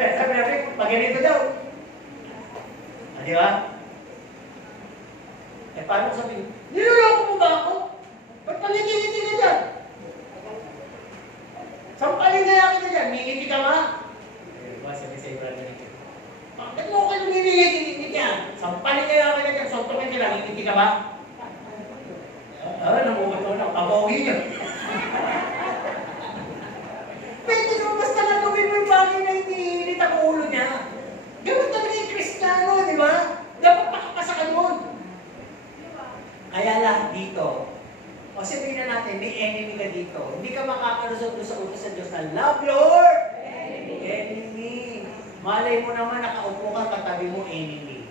Sabi natin, pag ganito daw. Di ba? Paano sabihin? Niloloko mo ba ako? Ba't pangiti-ngiti ka dyan? Sampalin na yan kita dyan. Ngingiti ka ba? Diba, sabi-say brother nito. Bakit mo kayo ngingiti dyan? Sampalin na yan kita dyan. Sontokin ka lang. Ngingiti ka ba? Namukat mo na. Kapogi niyo. Pwede naman basta na gawin mo yung bagay na iniinit ang ulo niya. Gawin talaga yung Kristiyano, di ba? Dapat makapasa ka doon. Kaya lahat dito, o sabihin na natin, may enemy ka dito. Hindi ka makakalusot sa utos sa Diyos na love your enemy. Malay mo naman, nakaupo ka, katabi mo enemy.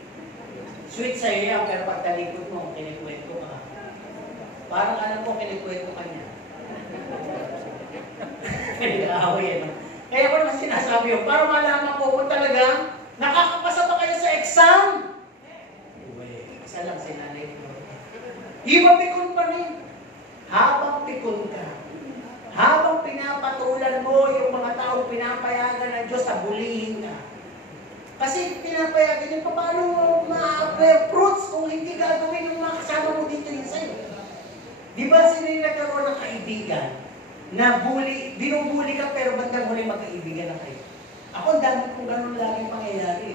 Sweet sa'yo yan, pero pag talikod mo, kinikwento ka. Parang alam mo, kinikwento ka niya. Pinag-aaway yan. Kaya ko naman sinasabi yun, para malaman ko kung talaga, nakakapasa ba kayo sa exam? Isa lang si nanay ko. Pikon pa rin. Habang pikon ka, habang pinapatulan mo yung mga taong pinapayagan ng Diyos na bulihin ka. Kasi pinapayagan yung paano ma-apply fruits kung hindi gagawin yung mga kasama mo dito yung sa'yo. Di ba sila yung nagkaroon ng kaibigan na binubuli ka pero bandang huli magkaibigan na kayo? Ako, ang dami kong ganun laging pangyayari.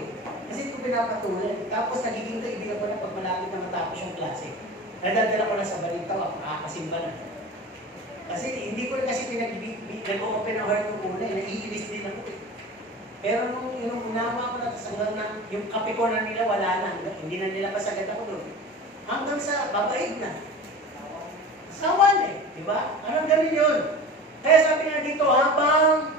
Kasi ito pinapatulan. Tapos nagiging kaibigan ko na pag malapit na matapos yung klase. Nadadala ko na sa balitaw, makakasimba na. Kasi hindi ko na kasi nag-open ang heart ko una, naiinis din ako. Pero nung inuma ko na, hanggang na, yung kape ko na nila, wala na. Hindi na nila pasagad ako doon. Hanggang sa babaig na. Sawan eh, di ba? Anong gawin yun? Kaya sabi nga dito, habang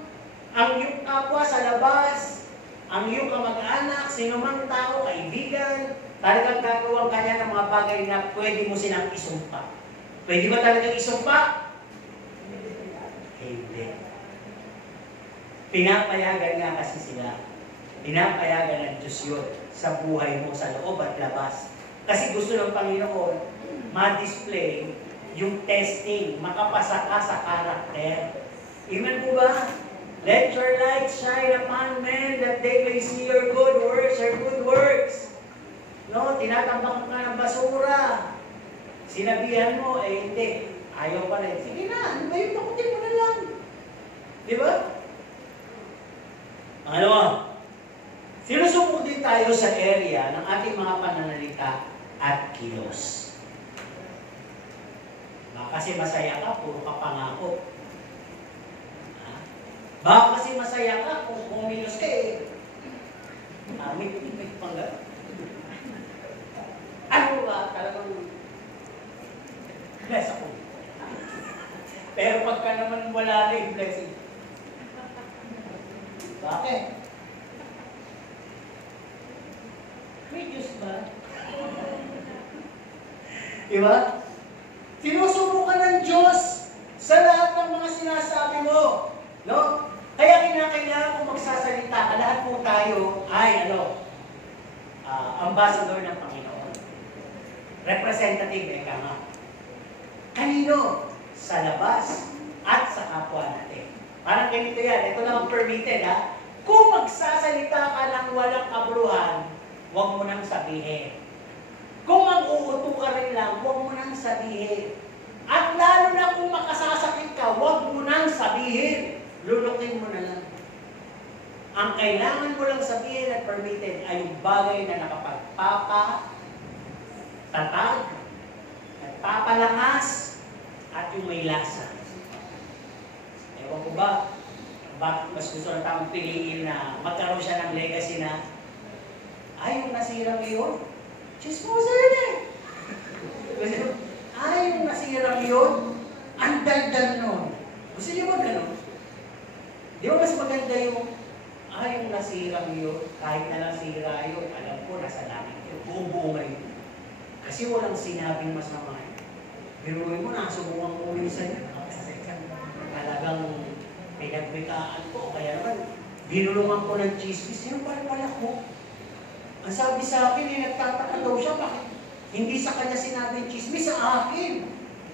ang iyong kapwa sa labas, ang iyong kamag-anak, sino mang tao, kaibigan, talagang gagawang kanya ng mga bagay na pwede mo silang isumpa. Pwede ba talagang isumpa? Hindi. Pinapayagan nga kasi sila. Pinapayagan ng Diyos yun sa buhay mo, sa loob at labas. Kasi gusto ng Panginoon, ma-display yung testing, makapasa ka sa karakter. Amen po ba? Let your light shine upon men that they may see your good works. No, tinatambak ka ng basura. Sinabihan mo, hindi. Ayaw pa rin. Sige na, ano ba yung takutin mo na lang? Di ba? Sinusubok din tayo sa area ng ating mga pananalita at kilos. Kasi masaya ka, puro ka pangako. Baka kasi masaya ka kung kumilos ka eh. May panggal. Ano ba? Talagang bless ako. Pero pagka naman wala na yung blessing. Bakit? May Diyos ba? Diba? Sinusubukan ng Diyos sa lahat ng mga sinasabi mo. No? Kaya kinakailangan kung magsasalita ka, lahat po tayo ay ambassador ng Panginoon. Representative, eka nga. Kanino? Sa labas at sa kapwa natin. Parang ganito yan. Ito lang ang permitted, ha? Kung magsasalita ka ng walang kabuluhan, huwag mo nang sabihin. Kung mag-uuto ka rin lang, huwag mo nang sabihin. At lalo na kung makasasakit ka, huwag mo nang sabihin. Lulukin mo na lang. Ang kailangan mo lang sabihin at permitted ay yung bagay na nakapagpapatatag, nagpapalakas, at yung may lasa. Ewan ko ba, bakit mas gusto na tayong piliin na magkaroon siya ng legacy na ay, yung nasirang yun, chismosa yun eh. Ay, yung nasirang yun, ang daldal nun. Gusto niyo ba ganun? Di ba mas maganda yung yung nasirang yun, kahit na nasira yun, alam ko, nasa langit yun, buong-buo ngayon. Kasi walang sinabing masama yun. Biruin mo na, subukan ko minsan yun. Talagang pinagbitaan ko, kaya naman, binulungan ko ng chismis, yun pala ko. Ang sabi sa akin, nagtataka daw siya, bakit hindi sa kanya sinabi yung chismis, sa akin.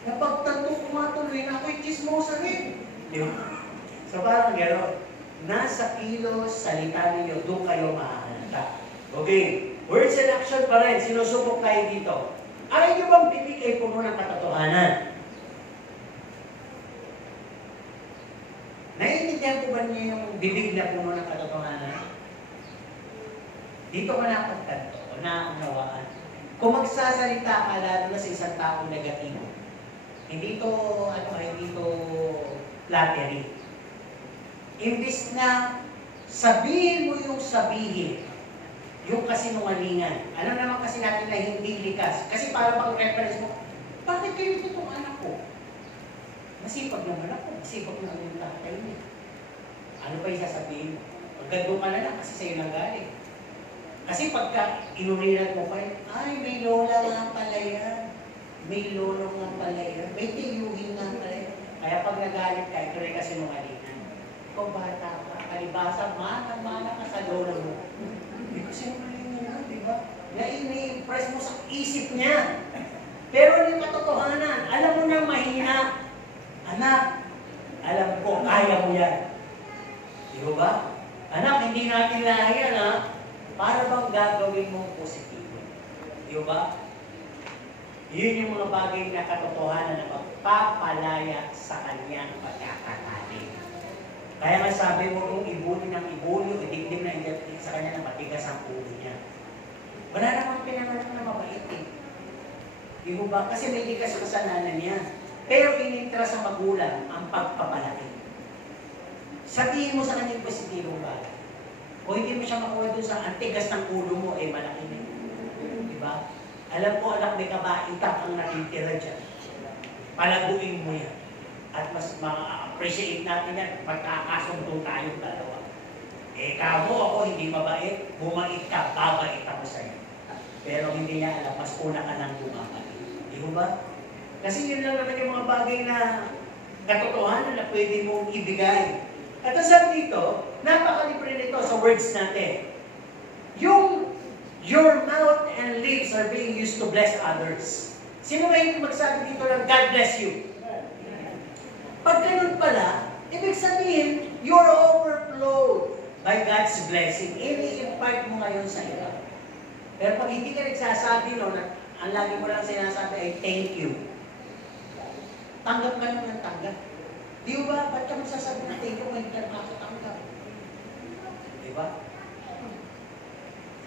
Napagtanto kumatuloy na ako'y chismosa rin. Di ba? So parang gano'n. Nasa kilos, salita ninyo, doon kayo mahalata. Okay, words and action pa rin, sinusubok tayo dito. Alam nyo bang bibig ay puno ng katotohanan? Naiintindihan ko ba niyo yung bibig na puno ng katotohanan? Dito ka napagtanto o naunawaan. Kung magsasalita ka lalo na sa isang taong negatibo, hindi to flattery. Imbis na sabihin mo yung sabihin, yung kasinungalingan. Alam naman kasi natin na hindi likas. Kasi para pang reference mo, bakit ganito itong anak ko? Masipag naman ako. Masipag naman yung tatay niya. Ano pa yung sasabihin mo? Maganda ka na lang kasi sa'yo nang galing. Kasi pagka inurinan mo pa yun, ay may lola nga pala yan. May lolo nga pala yan. May tiyuhin nga pala yan. Kaya pag nagalit ka, ito rin kasinungalingan. Ikaw bata ka, kalibasa, mana ka sa lolo mo. Hindi ko sinungalingan na, di ba? Na-impress mo sa isip niya. Pero yung katotohanan, alam mo nang mahina. Anak, alam ko, kaya mo yan. Di ba? Anak, hindi natin lahiyan, ha? Para bang gagawin mong positibo. Di ba? Yun yung mga bagay na katotohanan na magpapalaya sa kanyang pagkakatali. Kaya nga sabi mo, kung ibuli ng ibuli, idikdim na idikdim sa kanya na matigas ang ulo niya. Wala namang pinangalan na mabait eh. Di ba? Kasi may tigas kasalanan niya. Pero inintra sa magulang ang pagpapalaki. Sabihin mo sa kanyang positibong bagay. O hindi mo siya makuha doon sa antigas ng ulo mo, eh malaki na. Diba? Alam ko, anak, may kabaitak ang natitira dyan. Palaguin mo yan. At mas ma-appreciate natin yan, magkakasundo tayong dalawa. Eh, kamo ako, hindi mabait, bumait ka, babait ako sa'yo. Pero hindi niya alam, mas una ka nang bumabait. Di ba? Kasi yun lang naman yung mga bagay na katotohanan na pwede mong ibigay. At ang sabi dito, napakalibre nito sa words natin. Yung your mouth and lips are being used to bless others. Sino ba hindi magsabi dito ng God bless you? Pag ganun pala, ibig sabihin, you're overflowed by God's blessing. Ini-impart mo ngayon sa iba. Pero pag hindi ka nagsasabi, no, ang lagi mo lang sinasabi ay thank you. Tanggap ka naman ng tanggap. Di ba? Ba't ka magsasabi na thank you when ka nakakatanggap? Di ba?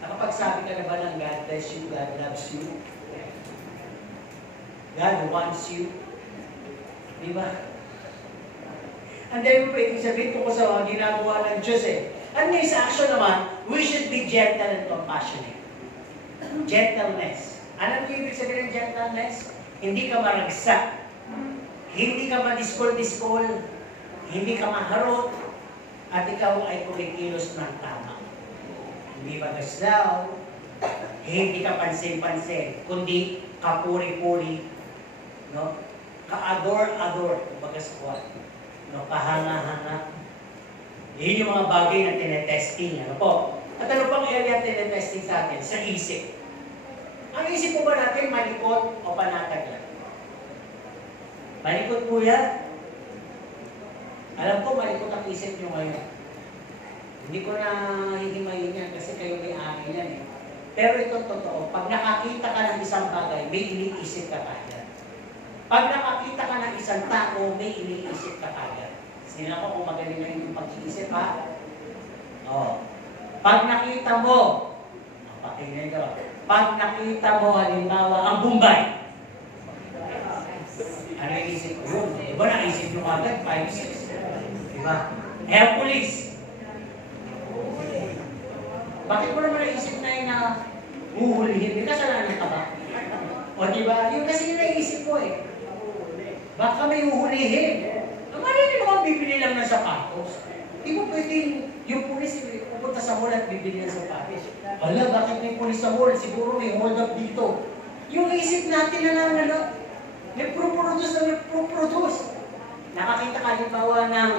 Nakapagsabi ka na ba ng God bless you, God loves you? God wants you. Di ba? Ang dami mo pwedeng sabihin ko sa mga ginagawa ng Diyos eh. Ano yung sa action naman, we should be gentle and compassionate. Gentleness. Ano yung ibig sabihin ng gentleness? Hindi ka maragsak. Hindi ka madiskol-diskol. Hindi ka maharot. At ikaw ay kumikilos ng tama. Hindi magaslaw. Hindi ka pansin-pansin. Kundi kapuri-puri. No? Ka-adore-adore. Kumbaga sa kuwan. No? Kahanga-hanga. Yun yung mga bagay na tinetesting. Ano po? At ano pang area tinetesting sa atin? Sa isip. Ang isip po ba natin malikot o panatag lang? Malikot po yan. Alam ko, malikot ang isip nyo ngayon. Hindi ko na hihimayin yan kasi kayo may akin yan eh. Pero ito totoo, pag nakakita ka ng isang bagay, may iniisip ka kagad. Pag nakakita ka ng isang tao, may iniisip ka kagad. Sino ko kung magaling na yung pag-iisip ha? Oo. Pag nakita mo, pakinggan ko, pag nakita mo halimbawa ang Bombay, ano yung isip ko yun? Diba naisip nyo agad? 5-6. Diba? Hercules. Bakit mo naman naisip na yun na huhulihin? May kasalanan ka ba? O diba? Yun kasi yung naisip ko eh. Baka may huhulihin. Hindi naman bibili lang ng sapatos. Hindi mo pwedeng yung pulis pupunta sa mall at bibili ng sapatos. Wala, bakit may pulis sa mall? Siguro may hold up dito. Yung isip natin na nag-produce. Nakakita ka halimbawa ng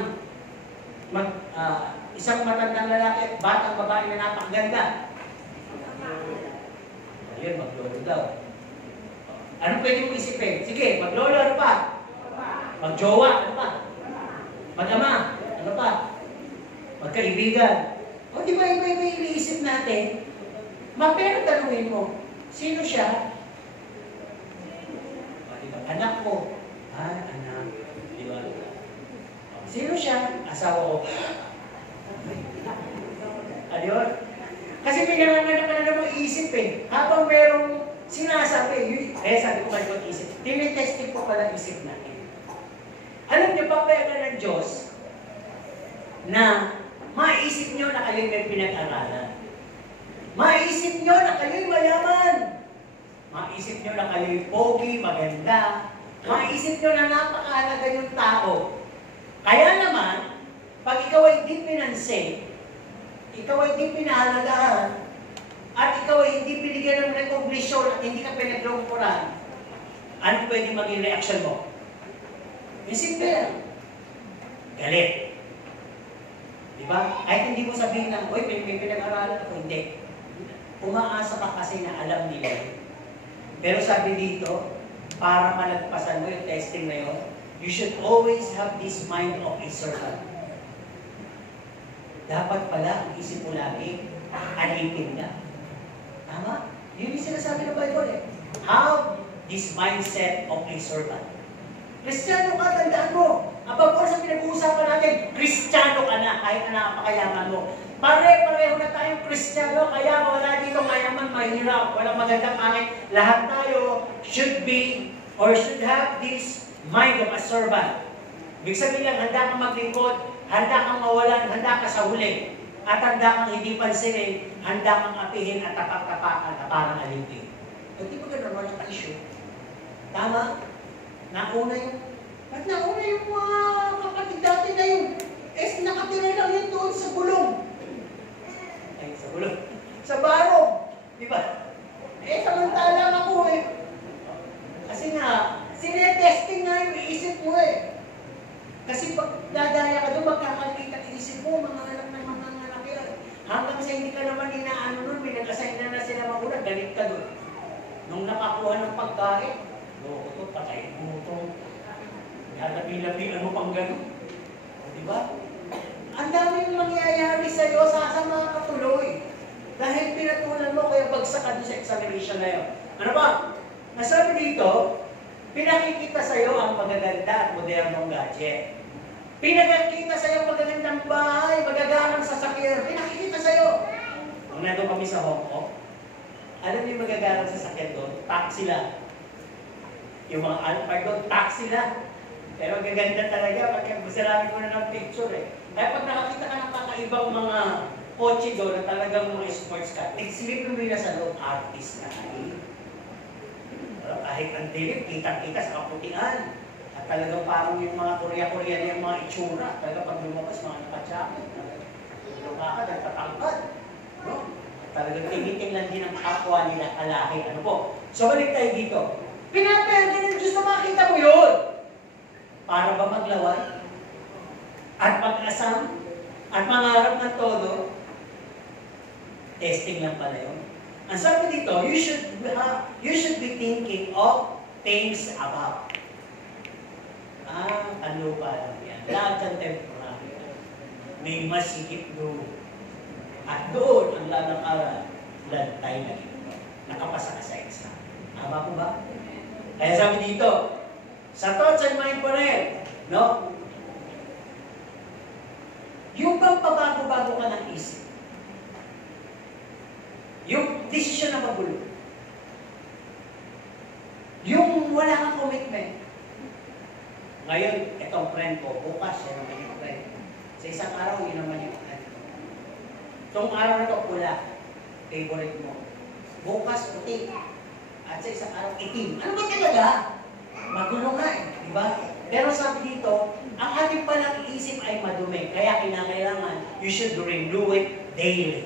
isang matandang lalaki at batang babae na napakaganda. Ayun, maglolo daw. Ano pwede mong isipin? Sige, maglolo, ano pa? Magjowa, ano pa? Mag-ama, ano pa? Magkaibigan. O di ba iba-iba yung iniisip natin? Pero tanungin mo, sino siya? O, diba? Anak ko. Anak. Di ba? Sino siya? Asawa ko. Ayun. Kasi pinanganak ka na namang isip eh. Habang merong sinasabi, sabi ko kayo mag-isip. Tinitesting ko pala isip natin. Alam niyo, papayagan ng Diyos na maisip niyo na kayo'y may pinag-aralan. Maisip niyo na kayo'y mayaman. Maisip niyo na kayo'y pogi, maganda. Maisip niyo na napakahalaga yung tao. Kaya naman, pag ikaw ay di pinansin, ikaw ay di pinahalagahan, at ikaw ay hindi binigyan ng recognition at hindi ka pinaglungkuran, ano pwede maging reaction mo? Yung simple lang. Galit. Diba? Kahit hindi mo sabihin na, uy, may pinag-aralan ako. Hindi. Umaasa ka kasi na alam nila. Pero sabi dito, para malagpasan mo yung testing na yun, you should always have this mind of a servant. Dapat pala, ang isip mo lagi, alipin ka. Tama? Yun yung sinasabi ng Bible eh. Have this mindset of a servant. Kristiyano ka, tandaan mo. Abang sa pinag-uusapan natin, Kristiyano ka na, kahit na napakayaman mo. Pare-pareho na tayong Kristiyano, kaya wala dito mayaman, mahirap, walang magandang pangit. Lahat tayo should be, or should have this mind of a servant. Ibig sabihin lang, handa kang maglingkod, handa kang mawalan, handa ka sa huli. At handa kang hindi pansinin, handa kang apihin at tapak-tapakan na parang alipin. At di ba gano'n ang issue? Tama? Nauna yung mga kapatid dati na yun. Nakatira lang yun doon sa bulong. Ay, sa bulong. Sa barong. Di ba? Samantalang ako eh. Kasi nga, sinetesting nga yung isip mo eh. Kasi pag dadaya ka doon, magkakakita ang isip mo, mga anak ng mga anak yan. Hanggang sa hindi ka naman inaano nun, pinag-assign na sila magulang, galit ka doon. Nung nakakuha ng pagkain, loko to, patayin mo to. Lalabi-labi, ano pang gano'n? Diba? Ang daming mangyayari sa'yo, sasama ka tuloy. Dahil pinatulan mo, kaya bagsak ka doon sa examination na yun. Ano ba? Nasabi dito, pinakikita sa'yo ang magaganda at modernong gadget. Pinakikita sa'yo ang magagandang bahay, magagamang sasakyan. Pinakikita sa'yo. Nung nandun kami sa Hong Kong, alam niyo yung magagamang sasakyan doon? Taxi lang. Yung mga pardon, taxi na. Pero gaganda talaga pag gusto namin ko na ng picture eh. Kaya pag nakakita ka ng kakaibang mga kotse doon na talagang mga sports car, exhibit mo na sa loob, artist na kayo. Kahit ang dilim, kitang-kita sa kaputian. At talagang parang yung mga Korea-Korea na yung mga itsura. Talaga pag lumabas, mga nakatsakit. Lumakad, nagtatangkad. No? Talagang tinitingnan din ang kapwa nila kalahi. Ano po? So, balik tayo dito. Pinapayag ng Diyos na makita mo yun. Para ba maglawan? At mag-asam? At mangarap ng todo? Testing lang pala yun. Ang sabi dito, you should be thinking of things above. Kalupa lang yan. Lahat ng temporary. May masikip doon. At doon ang lalakaran, lantay na ito. Nakapasa ka sa exam. Tama po ba? Kaya sabi dito, sa thoughts and mind po rin, no? Yung bang pabago-bago ka ng isip, yung desisyon na magulo, yung wala kang commitment. Ngayon, itong friend ko, bukas, yan naman yung friend. Sa isang araw, yun naman yung friend ko. Itong araw na ito, pula, favorite mo. Bukas, puti. At sa isang araw, itim. Ano ba talaga? Magulo nga eh, di ba? Pero sabi dito, ang ating palang isip ay madumi. Kaya kinakailangan, you should renew it daily.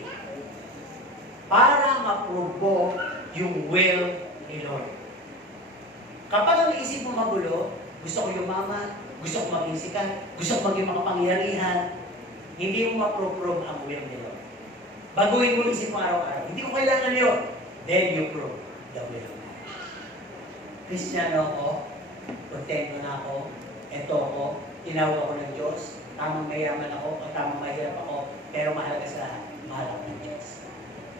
Para ma-provoke yung will ni Lord. Kapag ang isip mo magulo, gusto ko yumaman, gusto ko maging sikat, gusto ko maging makapangyarihan, hindi mo ma-prove ang will ni Lord. Baguhin mo isip mo araw-araw. Hindi ko kailangan yun. Then you prove the will of God. Kristiyano ako, kontento na ako, eto ako, tinawag ako ng Diyos, tamang mayaman ako, o tamang mahirap ako, pero mahalaga sa lahat, mahal ako ng Diyos.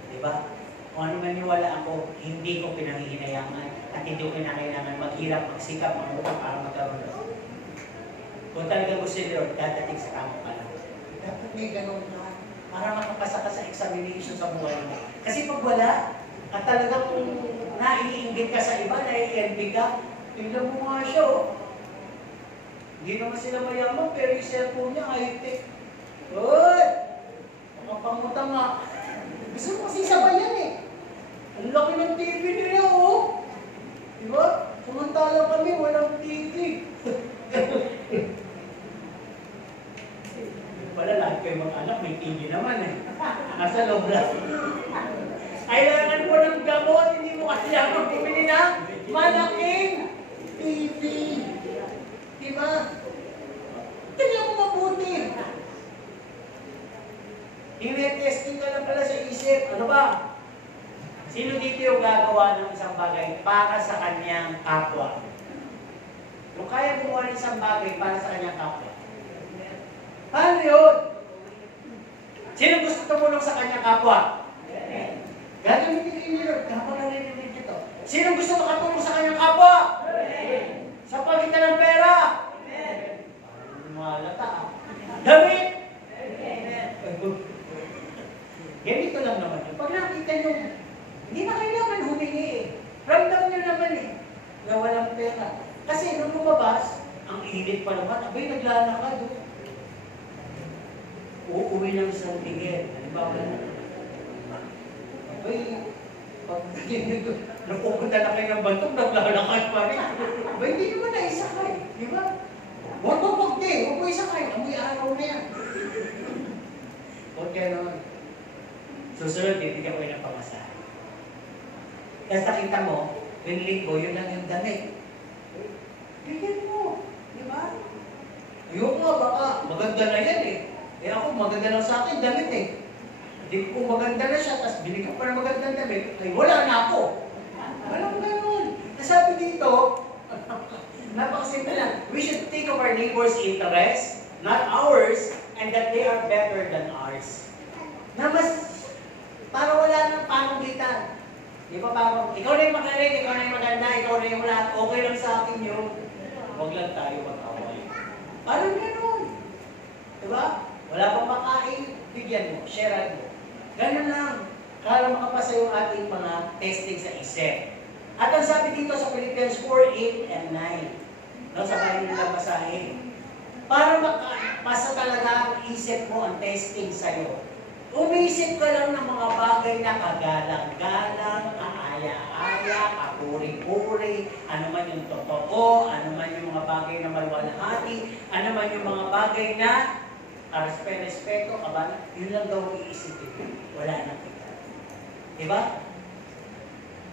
Diba? Kung ano maniwala ako, hindi ko pinangihinayangan at hindi ko kinakailangan maghirap, magsikap, mangutang para magkaroon ako. Kung talaga gusto ni Lord, dadating sa tamang panahon. Dapat may ganun ka para makapasa ka sa examination sa buhay mo. Kasi pag wala, at talagang naiinggit ka sa iba, nai-envy ka, tingnan mo nga siya, oh. Hindi naman sila mayaman, pero yung cellphone niya, high-tech. Uy! Makapangutang nga. Gusto mo kasi sabay yan eh. Ang laki ng TV nila, oh. Diba? Samantala kami, walang TV. Wala, lahat kayo mga anak, may TV naman eh. Nasa loob lang. Kailangan mo ng gamot, hindi mo kailangan bumili ng malaking TV. Diba? Tingnan mo mabuti. I-testing ka lang pala sa isip. Ano ba? Sino dito yung gagawa ng isang bagay para sa kanyang kapwa? Kung kaya gumawa ng isang bagay para sa kanyang kapwa. Paano yun? Sino gusto tumulong sa kanyang kapwa? Gagamitin kayo ni Lord. Kapag narinig ito. Sino gusto makatulong sa kanyang kapwa? Sa pagitan ng pera? Malata. Damit? Ganito lang naman yun. Pag nakita nyo, hindi na kailangan humingi eh. Ramdam nyo naman eh, na walang pera. Kasi nung lumabas, ang init pa naman, abay naglalakad oh. Uuwi ng isang tigil. Halimbawa na, abay, pag napupunta na kayo ng bantog, naglalakad pa rin. Abay, hindi naman naisakay. Di ba? Huwag mo isakay. Amoy araw na yan. Okay naman. Susunod, bibigyan ko yun ng pamasahe. Kasi nakita mo, yung linggo, yun lang yung damit. Bigyan mo. Di ba? Ayun nga, baka maganda na yan eh. Eh ako, maganda lang sa akin, damit eh. Hindi ko maganda na siya, tapos binigyan pa ng magandang damit, ay wala na ako. Walang ganun. Sabi dito, napakasimple lang. We should think of our neighbor's interest, not ours, and that they are better than ours. Na mas, para wala nang panugitan. Di ba parang, ikaw na yung magaling, ikaw na yung maganda, ikaw na yung lahat, okay lang sa akin yun. Huwag lang tayo mag-away. Parang gano'n. Di ba? Wala pang makain, bigyan mo, share mo. Ganun lang. Para makapasa yung ating mga testing sa isip. At ang sabi dito sa Philippians 4:8 and 9, no, sa kanya nilang basahin, para makapasa talaga ang isip mo, ang testing sa'yo. Umisip ka lang ng mga bagay na kagalang-galang, kaaya-aya, kapuri-puri, ano man yung totoo, ano man yung mga bagay na maluwalhati, ano man yung mga bagay na respeto, kabala, yun lang daw iisipin. Wala na kita. Diba?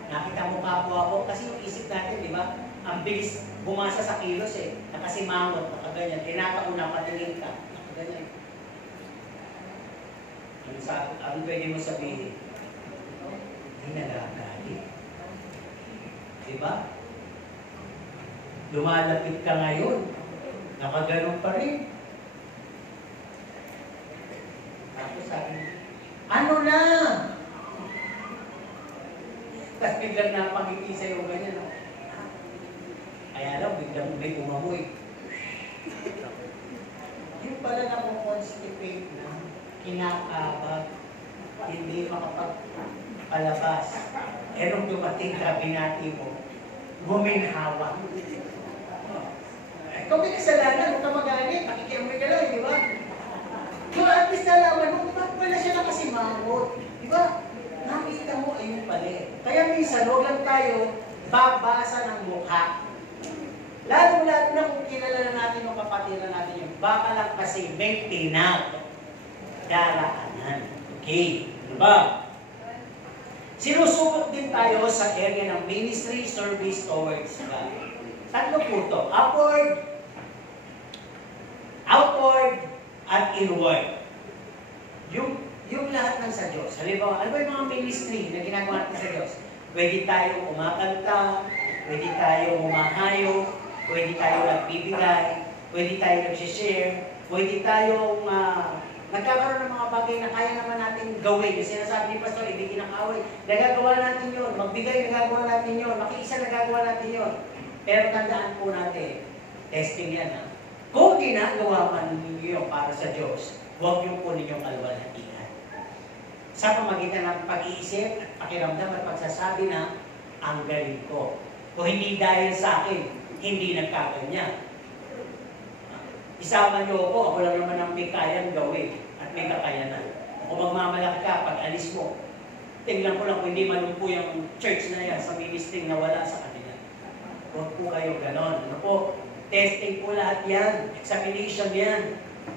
Nakita mo kapwa ko, kasi yung isip natin, diba? Ang bilis bumasa sa kilos eh. Nakasimangot, nakaganyan. Tinatauna, patingin ka. Nakaganyan. Ang pwede mo sabihin, ay nagagalit. Diba? Lumalapit ka ngayon. Nakaganon pa rin. Tapos sabi, ano na? Tapos biglang napangiti sa'yo ganyan. No? Kaya lang, biglang may umamoy. Yung pala na-constipate na, kinakabag, hindi makapagpalabas. E nung dumating ka, binati mo, guminhawa. Ikaw may kasalanan, huwag ka magalit, makikiamoy ka lang, di ba? Yung at least nalaman mo, ba't wala siya nakasimangot? Di ba? Nakita mo, ayun pala. Kaya minsan, huwag lang tayo babasa ng mukha. Lalo-lalo na kung kilala natin o kapatiran natin yung baka lang kasi may pinagdaraanan. Okay? Diba? Sinusubok din tayo sa area ng ministry, service towards God. Tatlo po ito. Upward, outward, at inward. Yung lahat ng sa Diyos. Halimbawa, ano ba yung mga ministry na ginagawa natin sa Diyos? Pwede tayong umakanta, pwede tayong umahayo, pwede tayong nagbibigay, pwede tayong nagsishare, pwede tayong nagkakaroon ng mga bagay na kaya naman natin gawin. Yung sinasabi ni Pastor, ibigin ang away. Nagagawa natin yun. Magbigay, nagagawa natin yun. Makiisa, nagagawa natin yun. Pero tandaan po natin, testing yan ha. Kung ginagawa man ninyo para sa Diyos, huwag niyo po ninyong kalwalhatian. Sa pamagitan ng pag-iisip, at pakiramdam at pagsasabi na, ang galing ko. Kung hindi dahil sa akin, hindi nagkaganyan. Isama niyo ako lang naman ang may kayang gawin at may kakayanan. Kung magmamalaki ka, pag alis mo, tingnan ko lang kung hindi manumpo yung church na yan sa ministry na wala sa kanila. Huwag po kayo ganon. Ano po? Testing po lahat yan. Examination yan.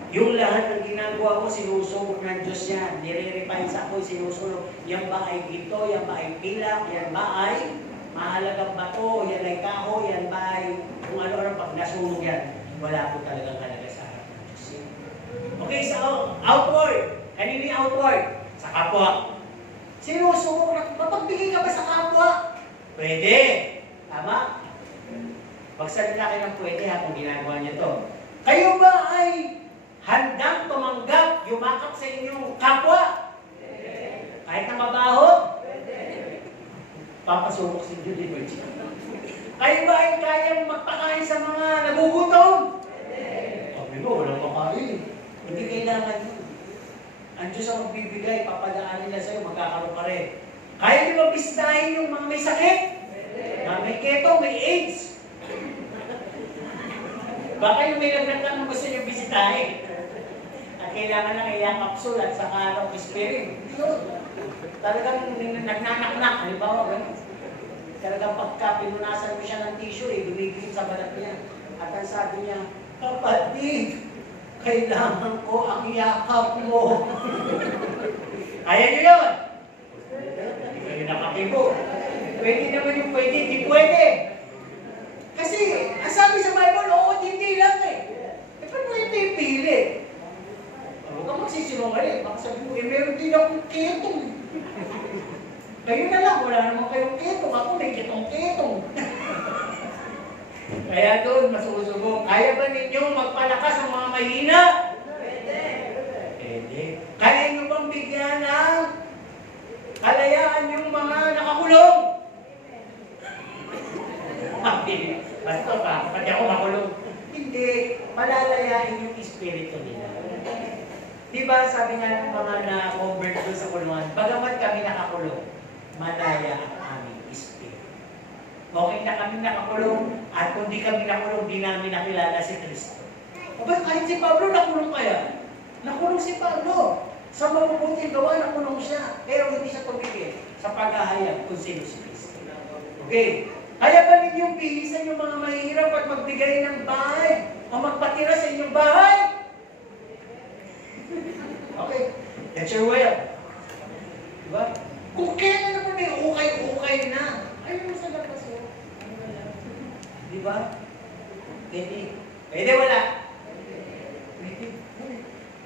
Yung lahat ng ginagawa ko, sinusubok ng Diyos yan. Nire-refine sa ako, sinusunod. Yan ba ay ginto? Yan ba ay pilak? Yan ba ay mahalagang bato? Yan ay kaho? Yan ba ay kung ano-ano pag nasunog yan? Wala po talagang halaga sa harap ng Diyos. Okay, so outward. Kanino yung outward? Sa kapwa. Sinusubok na, mapagbigay ka ba sa kapwa? Pwede. Tama? Magsalita kayo ng pwede ha kung ginagawa niyo to. Kayo ba ay handang tumanggap, yumakap sa inyong kapwa? Pwede. Kahit na mabaho? Pwede. Papasubok si Judy Virgin. Kayo ba ay kayang magpakain sa mga nagugutom? Pwede. Sabi mo, walang makain. Hindi kailangan yun. Ang Diyos ang magbibigay, papadaan nila sa'yo, magkakaroon ka rin. Kaya niyo ba bisitahin yung mga may sakit? Pwede. Mga may keto, may AIDS? Baka yung may lagnat na gusto nyo bisitahin. At kailangan ng iyang kapsul at saka ng aspirin. Talagang nagnanaknak. Halimbawa, gano'n. Talagang pagka pinunasan mo siya ng tissue, dumigil sa balat niya. At ang sabi niya, kapatid, kailangan ko ang yakap mo. Kaya niyo yun? Hindi kayo nakakibo. Pwede naman yung pwede, hindi pwede. Kasi, ang sabi sa Bible, oo, hindi lang eh. Eh, paano ito yung pili? Huwag ka magsisinungaling. Baka sabi mo, meron din akong ketong. Kayo na lang, wala naman kayong ketong. Ako may ketong-ketong. Kaya doon, masusubok. Kaya ba ninyo magpalakas ang mga mahina? Pwede. Pwede. Kaya nyo bang bigyan ng kalayaan yung mga nakakulong? Pastor ka, pati ako makulong. Hindi, malalayain yung espiritu nila. Diba, sabi nga ng mga na-convert doon sa kulungan, bagamat kami nakakulong, malaya ang aming espiritu. Okay na kami nakakulong, at kung di kami nakulong, di namin nakilala si Kristo. O ba't kahit si Pablo nakulong kaya? Nakulong si Pablo. Sa mabubuting gawa, nakulong siya. Pero hindi siya tumigil sa paghahayag kung sino si Kristo. Okay? Kaya ba ninyong pihisan yung mga mahirap at magbigay ng bahay o magpatira sa inyong bahay? Okay. That's your will. Diba? Kung kailan naman may ukay-ukay na, ayun mo sa labas mo. Diba? Pwede. Pwede wala. Pwede.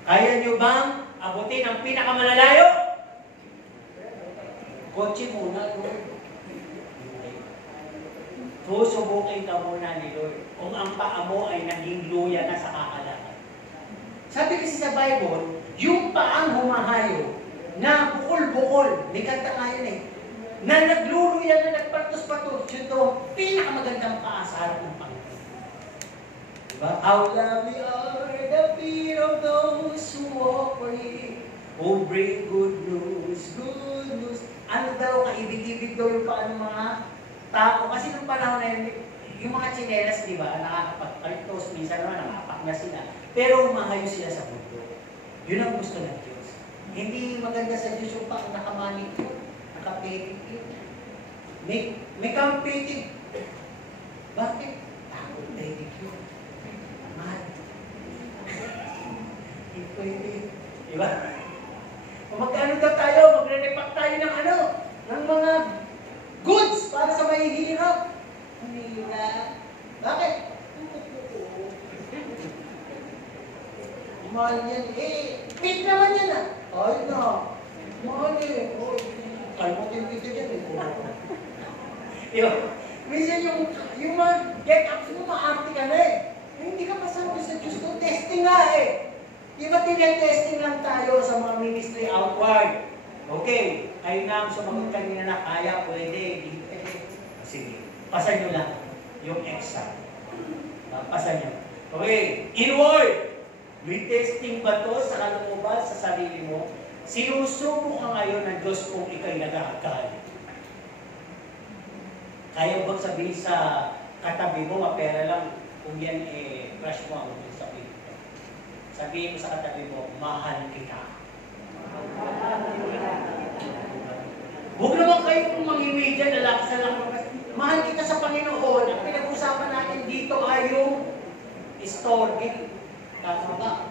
Kaya nyo bang abutin ang pinakamalalayo? Kotse muna, Lord. Susubukin ka muna ni Lord kung ang paa mo ay naging luya na sa kakalakad. Sabi kasi sa Bible, yung paang humahayo na bukol-bukol, may kanta nga yun eh, na nagluluya na nagpatos-patos, yun to, pinakamagandang paa sa harap ng Panginoon. Diba? How lovely are the feet of those who walk for Him, who bring good news, good news. Ano daw, kaibig-ibig daw yung paa ng mga tao. Kasi nung panahon na yun, yung mga tsinelas, di ba, nakakapag-altos, minsan naman nakapak na sila. Pero umahayo sila sa mundo. Yun ang gusto ng Diyos. Hindi maganda sa Diyos yung pang nakamanicure, nakapeticure. May kampetic. Bakit? Takot pedicure. Mahal. Hindi pwede. Diba? O magkano daw tayo, magre-repack tayo ng ano, ng mga goods para sa mahihirap. Mahirap. Bakit? Mahal yan. Fit naman yan ah. Ay na. Mahal eh. Kalmutin kita dyan eh. Diba? Minsan yung mga get-ups mo, maarte ka na eh. Hindi ka pasama sa Diyos ko. Testing nga eh. Di ba tinetesting lang tayo sa mga ministry outward? Okay. Ayun na ang sumagot kanina na kaya, pwede, hindi pwede. Sige. Pasan nyo lang yung exam. Pasan nyo. Okay. Inward. May testing ba to sa kalooban, sa sarili mo? Sinusubo ka ngayon ng Diyos kung ikaw'y nag-aakali. Kaya bang sabihin sa katabi mo, mapera lang, kung yan crush mo ang sabihin mo. Sabihin mo sa katabi mo, mahal kita. Huwag naman kayong mangiwi dyan, lalaki sa lakas. Mahal kita sa Panginoon. Ang pinag-usapan natin dito ay yung istorgin. Tama ba?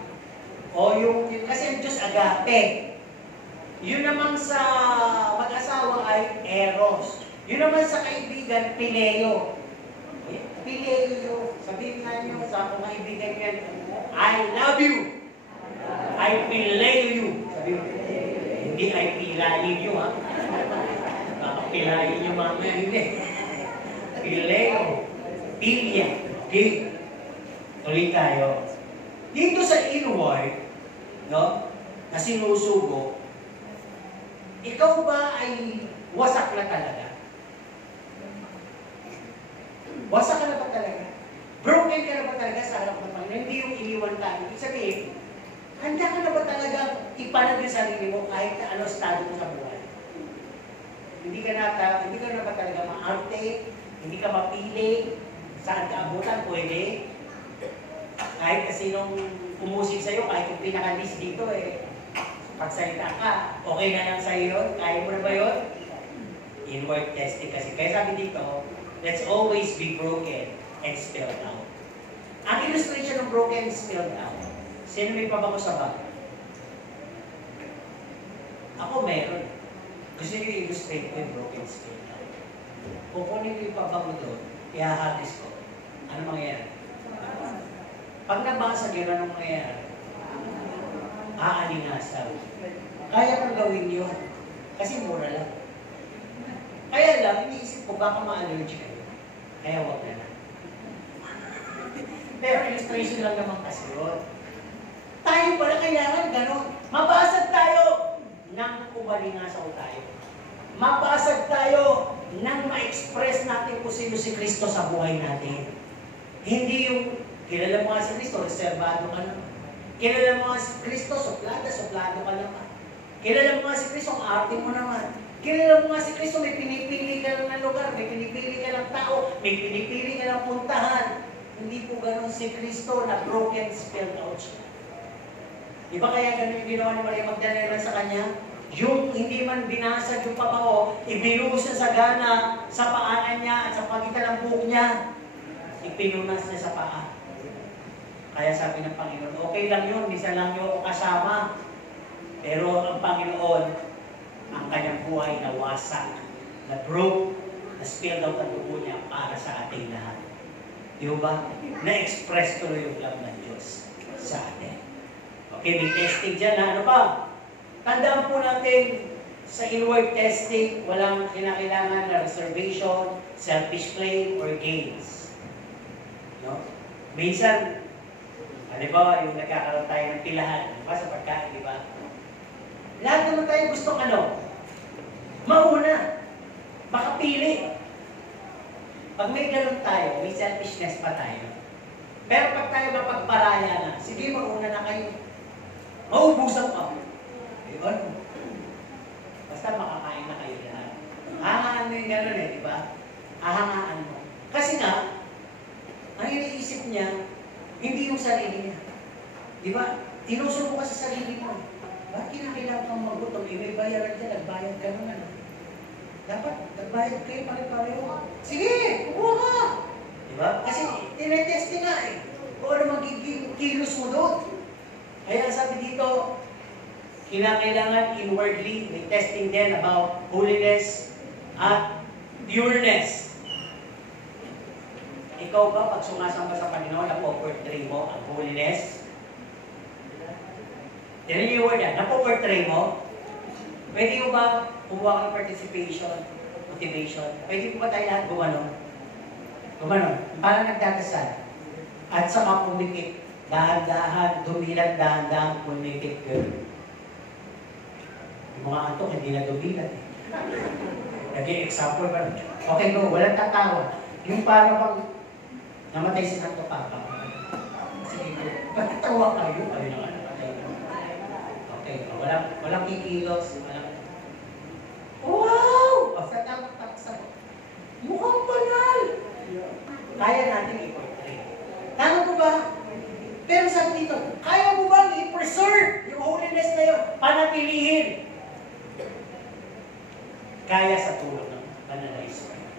O yung, kasi ang Diyos agape. Yun naman sa mag-asawa ay eros. Yun naman sa kaibigan, pileo. Pileo. Sabihin nga nyo sa akong kaibigan yan, I love you. I pileo you. Sabihin mo, hindi I pilayin you ha. Baka pilayin yung mamaya, hindi. Pileo. Pilya. Okay. Tuloy tayo. Dito sa inward, no, na sinusugo, ikaw ba ay wasak na talaga? Wasak ka na ba talaga? Broken ka na ba talaga sa harap ng Panginoon? Hindi yung iniwan ka. Ibig sabihin, handa ka na ba talaga ipanag yung sarili mo kahit na ano estado mo sa buhay? Hindi ka na ba talaga maarte? Hindi ka mapili? Saan ka abutan? Pwede? Kahit kasi nung umusig sa'yo, kahit yung pinaka-list dito pagsalita ka, okay na lang sa'yo yun? Kaya mo na ba yun? Inward testing kasi. Kaya sabi dito, let's always be broken and spilled out. Ang illustration ng broken and spilled out, sino may pabango sa bag? Ako meron. Gusto nyo i-illustrate ko yung broken and spilled out. Kukunin ko yung pabango doon, ihahagis ko. Ano mangyayari? Pag nabasag yun, anong mangyayari? Aaningasaw. Kaya kong gawin yun. Kasi mura lang. Kaya lang, iniisip ko baka ma-allergy kayo. Kaya wag na lang. Pero illustration lang naman kasi yun. Tayo pala kailangan gano'n. Mabasag tayo nang umalingasaw tayo. Mabasag tayo nang ma-express natin kung sino si Kristo sa buhay natin. Hindi yung kilala mo nga si Kristo, reservado ka naman. Kilala mo nga si Kristo, suplado ka naman. Kilala mo nga si Kristo, ang arte mo naman. Kilala mo nga si Kristo, may pinipili ka lang ng lugar, may pinipili ka ng tao, may pinipili ka ng puntahan. Hindi po ganun si Kristo na broken, spilled out siya. Di ba kaya ganun yung ginawa ni Maria Magdalena sa kanya? Yung hindi man binasag yung pabango, ibinuhos niya sa gana, sa paanan niya at sa pagitan ng buhok niya, ipinunas niya sa paa. Kaya sabi ng Panginoon, okay lang yun, minsan lang niyo ako kasama. Pero ang Panginoon, ang kanyang buhay na wasak, na broke, na spilled out ang dugo niya para sa ating lahat. Di ba? Na-express tuloy yung love ng Diyos sa atin. Okay, may testing dyan. Ano pa? Tandaan po natin, sa inward testing, walang kinakailangan na reservation, selfish claim, or gains. No? Minsan, halimbawa, yung nagkakaroon tayo ng pilahan, diba, sa pagkain, di ba? Lahat naman tayo gustong ano? Mauna. Makapili. Pag may ganun tayo, may selfishness pa tayo. Pero pag tayo mapagparaya na, sige, mauna na kayo. Maubusan pa. Ano? Basta makakain na kayo lahat. Hahangaan mo yung gano'n eh, di ba? Hahangaan mo. Kasi nga, ang iniisip niya, hindi yung sarili niya. Di ba? Tinusubo ka sa sarili mo. Bakit kinakailangan kang magutom? May bayaran dyan, nagbayad ka naman. Dapat, nagbayad kayo pare-pareho. Sige, kukuha ka. Di ba? Kasi tinetesting nga eh. Kung ano magiging kilos mo doon. Kaya sabi dito, kinakailangan inwardly, may testing din about holiness at pureness. Ikaw ba, pag sumasamba sa Panginoon, napo-portray mo ang holiness? Tinan niyo yung word yan, napo-portray mo? Pwede mo ba kumuha ng participation, motivation? Pwede mo ba tayo lahat gumanon? Gumanon. Parang nagdadasal. At saka pumikit. Dahan-dahan, dumilat, dahan-dahan, pumikit. Yung mga antok, hindi na dumilat eh. Naging example ba? Okay, go. Walang tatawa. Yung parang pag namatay si Santo Papa. Sige, go. Patatawa kayo. Kayo na nga, namatay ko. Okay, walang kikilos. Wow! Basta tapos mukhang banal! Kaya natin i-portray. Tama po ba? Pero sabi dito, kaya mo bang i-preserve yung holiness na yun? Panatilihin. Kaya sa tulong ng banal na Espiritu.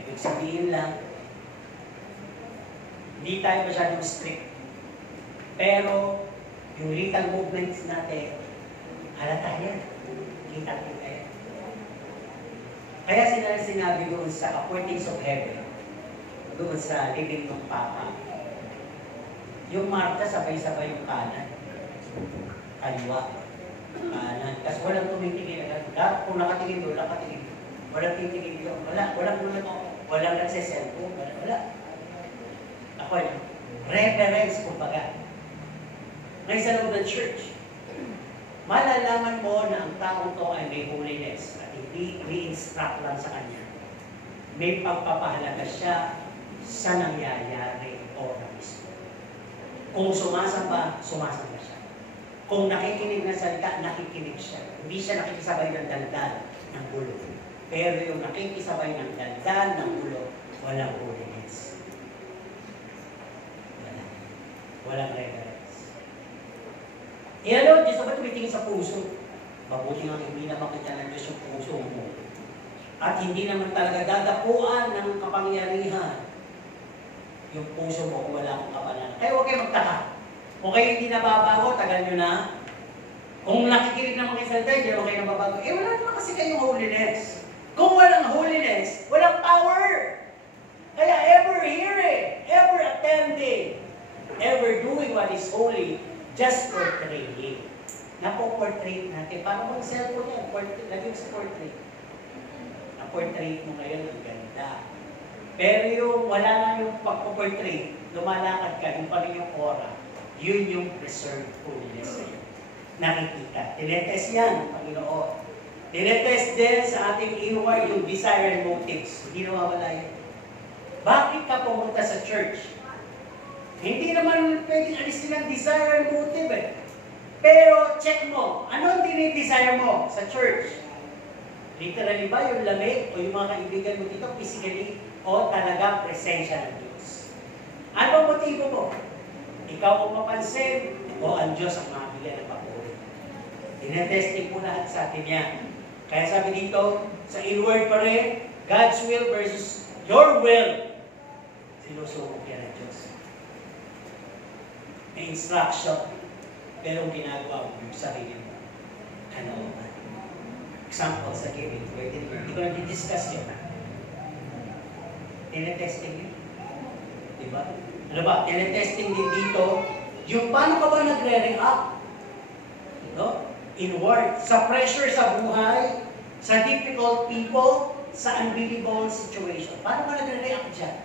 Ibig sabihin lang, hindi tayo masyadong strict. Pero, yung little movements natin, halata yan. Kita-kita yan. Kaya sinabi doon sa appointings of heaven, doon sa living ng Papa, yung Marta sabay-sabay yung kanan. Kaliwa. Kanan. Kasi walang tumitingin agad. Kung nakatingin doon, nakatingin. Walang titingin doon. Walang nagsiselfone. Wala. Ako yun. Reverence, kumbaga. Ngayon sa loob ng church, malalaman mo na ang taong to ay may holiness at hindi i-instruct lang sa kanya. May pagpapahalaga siya sa nangyayari o na mismo. Kung sumasamba siya. Kung nakikinig ng salita, nakikinig siya. Hindi siya nakikisabay ng daldal ng gulo. Pero yung nakikisabay ng daldal ng gulo, walang holiness. Walang reverence. Ano, Diyos, ba't tumitingin sa puso? Mabuti nga hindi na makita ng Diyos yung puso mo. At hindi naman talaga dadapuan ng kapangyarihan yung puso mo kung wala akong kapalaran. Kaya huwag kayo magtaka. Kung kayo hindi nababago, tagal nyo na. Kung nakikinig naman kayo salita, hindi naman kayo nababago. Wala naman kasi kayong holiness. Kung walang holiness, walang power. Kaya ever hearing, ever attending, ever doing what is holy, just portraying. Napo-portray natin. Paano kung cellphone yan? Lagyan sa portrait. Na-portrait mo ngayon, ang ganda. Pero yung wala na yung pagpo-portray, lumalakad ka, yung pa rin yung aura, yun yung preserved holiness sa'yo. Nakikita. Tinetest yan, Panginoon. Tinetest din sa ating inward yung desire and motives. Hindi nawawala yun. Bakit ka pumunta sa church? Hindi naman pwedeng alisin ang desire and motive eh. Pero check mo, ano ang dinidesire mo sa church? Literally ba yung lamig o yung mga kaibigan mo dito physically o talagang presensya ng Diyos? Ano ang motibo mo? Ikaw ang mapansin o ang Diyos ang mabigyan ng papuri? Tinetesting po lahat sa atin yan. Kaya sabi dito, sa inward pa rin, God's will versus your will. Sinusubok yan ng Diyos. May instruction, pero ginagawa mo yung sarili mo. Ano ba? Example sa giving. Hindi ko na-discuss yun. Tinetesting yun. Diba? Ano ba? Tinetesting din dito, yung paano ka ba nagre-react? No? Inward. Sa pressure sa buhay, sa difficult people, sa unbelievable situation. Paano ka nagre-react dyan?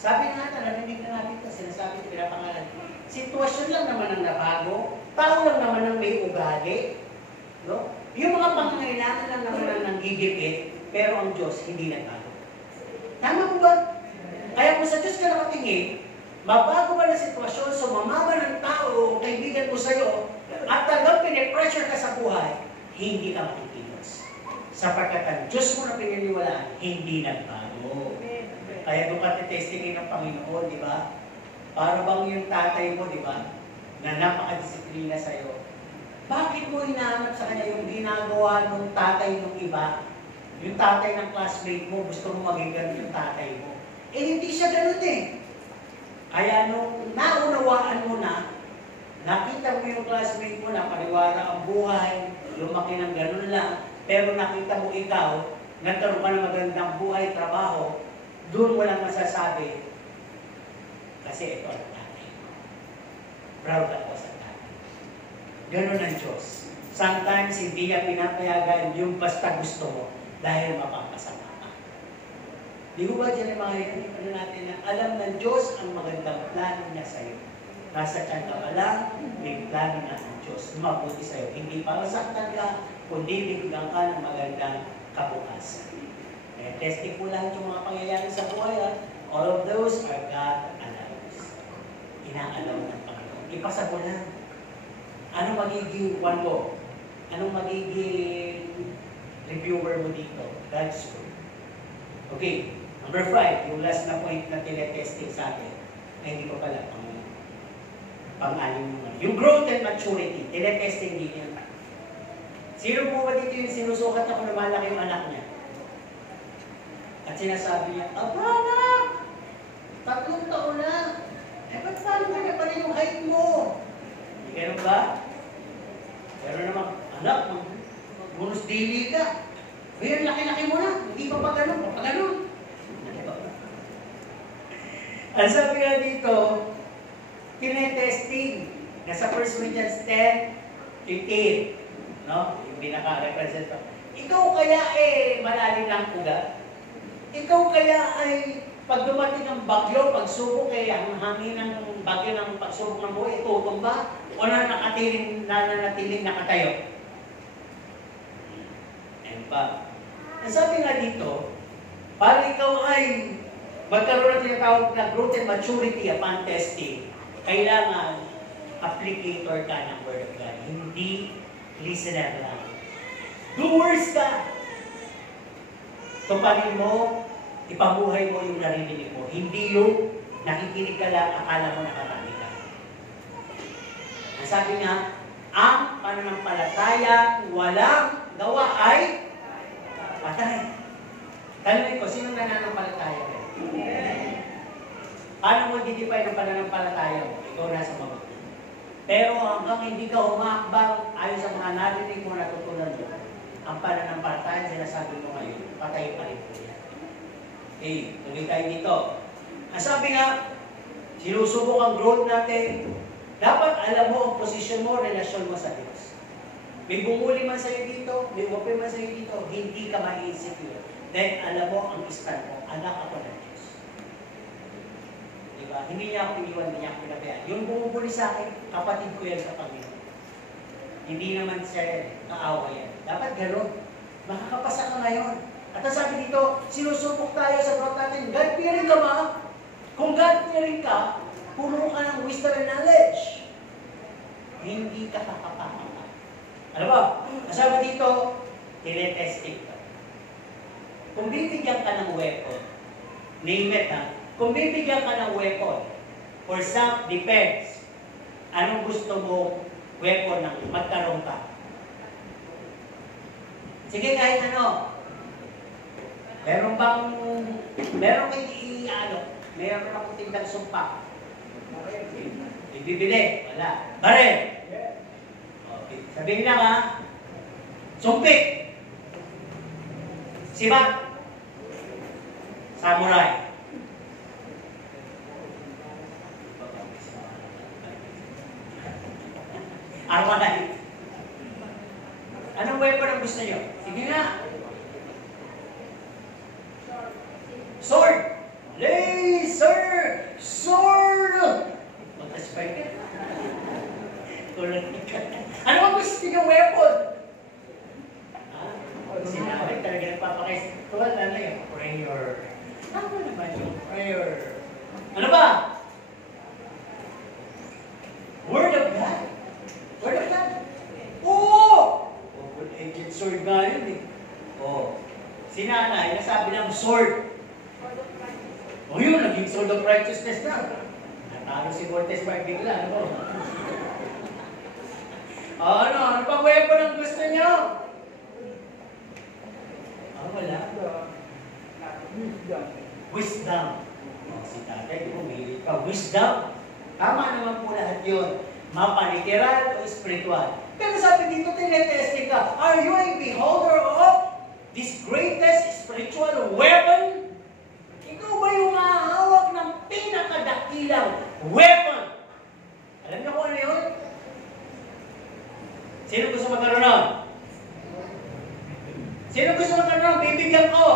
Sabi nga natin, narinig na natin ito, sinasabi ito, pinapangalan. Sitwasyon lang naman ang nabago, tao lang naman ang may ugali, no? Yung mga pangangailangan lang naman ang nanggigipit, pero ang Diyos hindi nagbago. Tama po ba? Kaya kung sa Diyos ka nakatingin, mabago ba na sitwasyon, sumamama ng tao o kaibigan mo sa'yo, at talagang pinipressure ka sa buhay, hindi ka makikilos. Sapagkat ang Diyos mo na pininiwalaan, hindi nagbago. Kaya doon ka testingin ng Panginoon, di ba? Para bang yung tatay mo, di ba? Na napakadisiplina sa'yo. Bakit mo hinahanap sa kanya yung ginagawa ng tatay ng iba? Yung tatay ng classmate mo, gusto mo maging ganun yung tatay mo. Eh, hindi siya ganun eh. Kaya nung naunawaan mo na, nakita mo yung classmate mo na paniwara ang buhay, lumaki ng ganun lang, pero nakita mo ikaw, nagkaroon ka ng magandang buhay, trabaho, doon mo lang masasabi, kasi ito ang tatay. Proud ako sa tatay. Ganun ang Diyos. Sometimes, hindi niya pinapayagan yung basta gusto mo dahil mapapasama ka. Di ba dyan yung mga ano natin na alam ng Diyos ang magandang plano niya sa'yo. Nasa tiyan ka pa lang, may plano na ng Diyos. Mabuti sa'yo. Hindi para saktan ka, kundi bigyan ka ng magandang kabukasan. Kaya testing ko lang yung mga pangyayari sa buhay. All of those are God allows. Inaalaw ng Panginoon. Ipasa mo lang. Anong magiging one mo? Anong magiging reviewer mo dito? God's word. Okay. Number 5, yung last na point na tinetesting sa atin. Ay, hindi ko pala. Pang-alim naman. Yung growth and maturity. Tinetesting din yan. Sino po ba dito yung sinusukat na kung lumalaki yung anak niya? At sinasabi niya, Aba, anak! 3 taon na! Eh, ba't paano kanya pa rin yung height mo? Hindi ganun ba? Pero naman, anak, magbunos dili ka. Pero laki-laki mo na. Hindi pa pa ganun, pa ganun. Ang sabi nga dito, tinetesting. Nasa 1 Corinthians 10:15. No? Yung pinaka-represent. Ikaw kaya malalim ng ugat? Ikaw kaya ay pag dumating ang bagyo, pagsubok ang hangin ng bagyo ng pagsubok ng buhay, tutumba o nananatiling nakatayo? Ayan pa. Ang sabi nga dito, para ikaw ay magkaroon ng tinatawag na growth and maturity upon testing, kailangan applicator ka ng Word of God. Hindi listener lang. Doers ka! Tuparin mo, ipabuhay mo yung narinig mo. Hindi yung nakikinig ka lang, akala mo nakarami ka. Ang sabi nga, ang pananampalataya walang gawa ay patay. Tanungin ko, sinong nananampalataya mo? Paano mo i-define ang pananampalataya mo? Ikaw nasa mabuti. Pero hanggang hindi ka umakbang ayon sa mga narinig mo, natutunan mo, ang pananampalataya, sinasabi mo ngayon, patay pa rin po yan. Okay, tuloy tayo dito. Ang sabi nga, sinusubok ang growth natin, dapat alam mo ang posisyon mo, relasyon mo sa Diyos. May bumuli man sa'yo dito, may open man sa'yo dito, hindi ka ma-insecure. Dahil alam mo ang stand mo, anak ako ng Diyos. Diba? Hindi niya ako iniwan, hindi niya ako pinabayaan. Yung bumubuli sa akin, kapatid ko yan sa Panginoon. Hindi naman siya kaawa yan. Dapat gano'n. Makakapasa ka ngayon. At ang sabi dito, sinusubok tayo sa growth natin. God-fearing ka ba? Kung God-fearing ka, puno ka ng wisdom and knowledge. Hindi ka kakapaka. Ano ba? Ang sabi dito, tinetesting ka. Kung bibigyan ka ng weapon, name it ha, kung bibigyan ka ng weapon for self-defense, anong gusto mo weapon ng magkaroon ka? Sige, kahit ano. Meron meron akong tindang sumpa. Ibibili, wala. Baril! Okay. Sabihin lang ha, sumpik! Sibat! Samurai! Armalite! Anong weapon ang gusto nyo? Sige nga! Sword! Laser! Sword! Mag-aspire ka. Tulad ka. Ano ang gusto nyo weapon? Sinabi talaga nagpapakais. Tulad na lang yung prayer. Ano naman yung prayer? Ano ba? Word of God. Word of God. Oo! Agent sword nga yun eh. Oo. Si nanay, nasabi ng sword. O yun, naging sword of righteousness na. Natalo si Voltes pa bigla. Ano pang weapon ang gusto nyo? Wala. Wisdom. Si tatay, humilit ka. Wisdom. Tama naman po lahat yun. Mapanitiral o spiritual. Pero sabi dito, tinetesting ka. Are you a beholder of this greatest spiritual weapon? Ikaw ba yung mahahawak ng pinakadakilang weapon? Alam niyo kung ano yun? Sino gusto magkaroon nun? Sino gusto magkaroon nun? Bibigyan ko.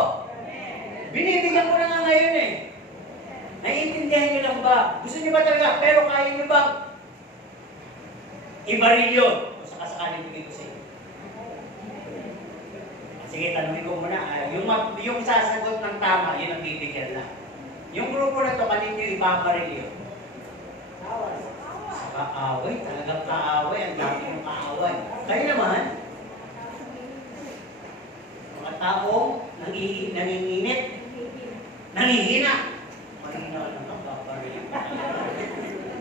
Binibigyan ko na nga ngayon eh. Naiintindihan niyo lang ba? Gusto niyo ba talaga? Pero kaya niyo ba ibaril yun? O sakasakaling bigay ko sa iyo. Sige, tanongin ko muna. Yung sasagot ng tama, yun ang bibigyan lang. Yung grupo na to, kanino ibabaril yun? Sa kaaway. Talagang kaaway. Ang dami ng kaaway. Kayo naman, mga taong nanginginit, nangihina. Mahina lang ang babaril.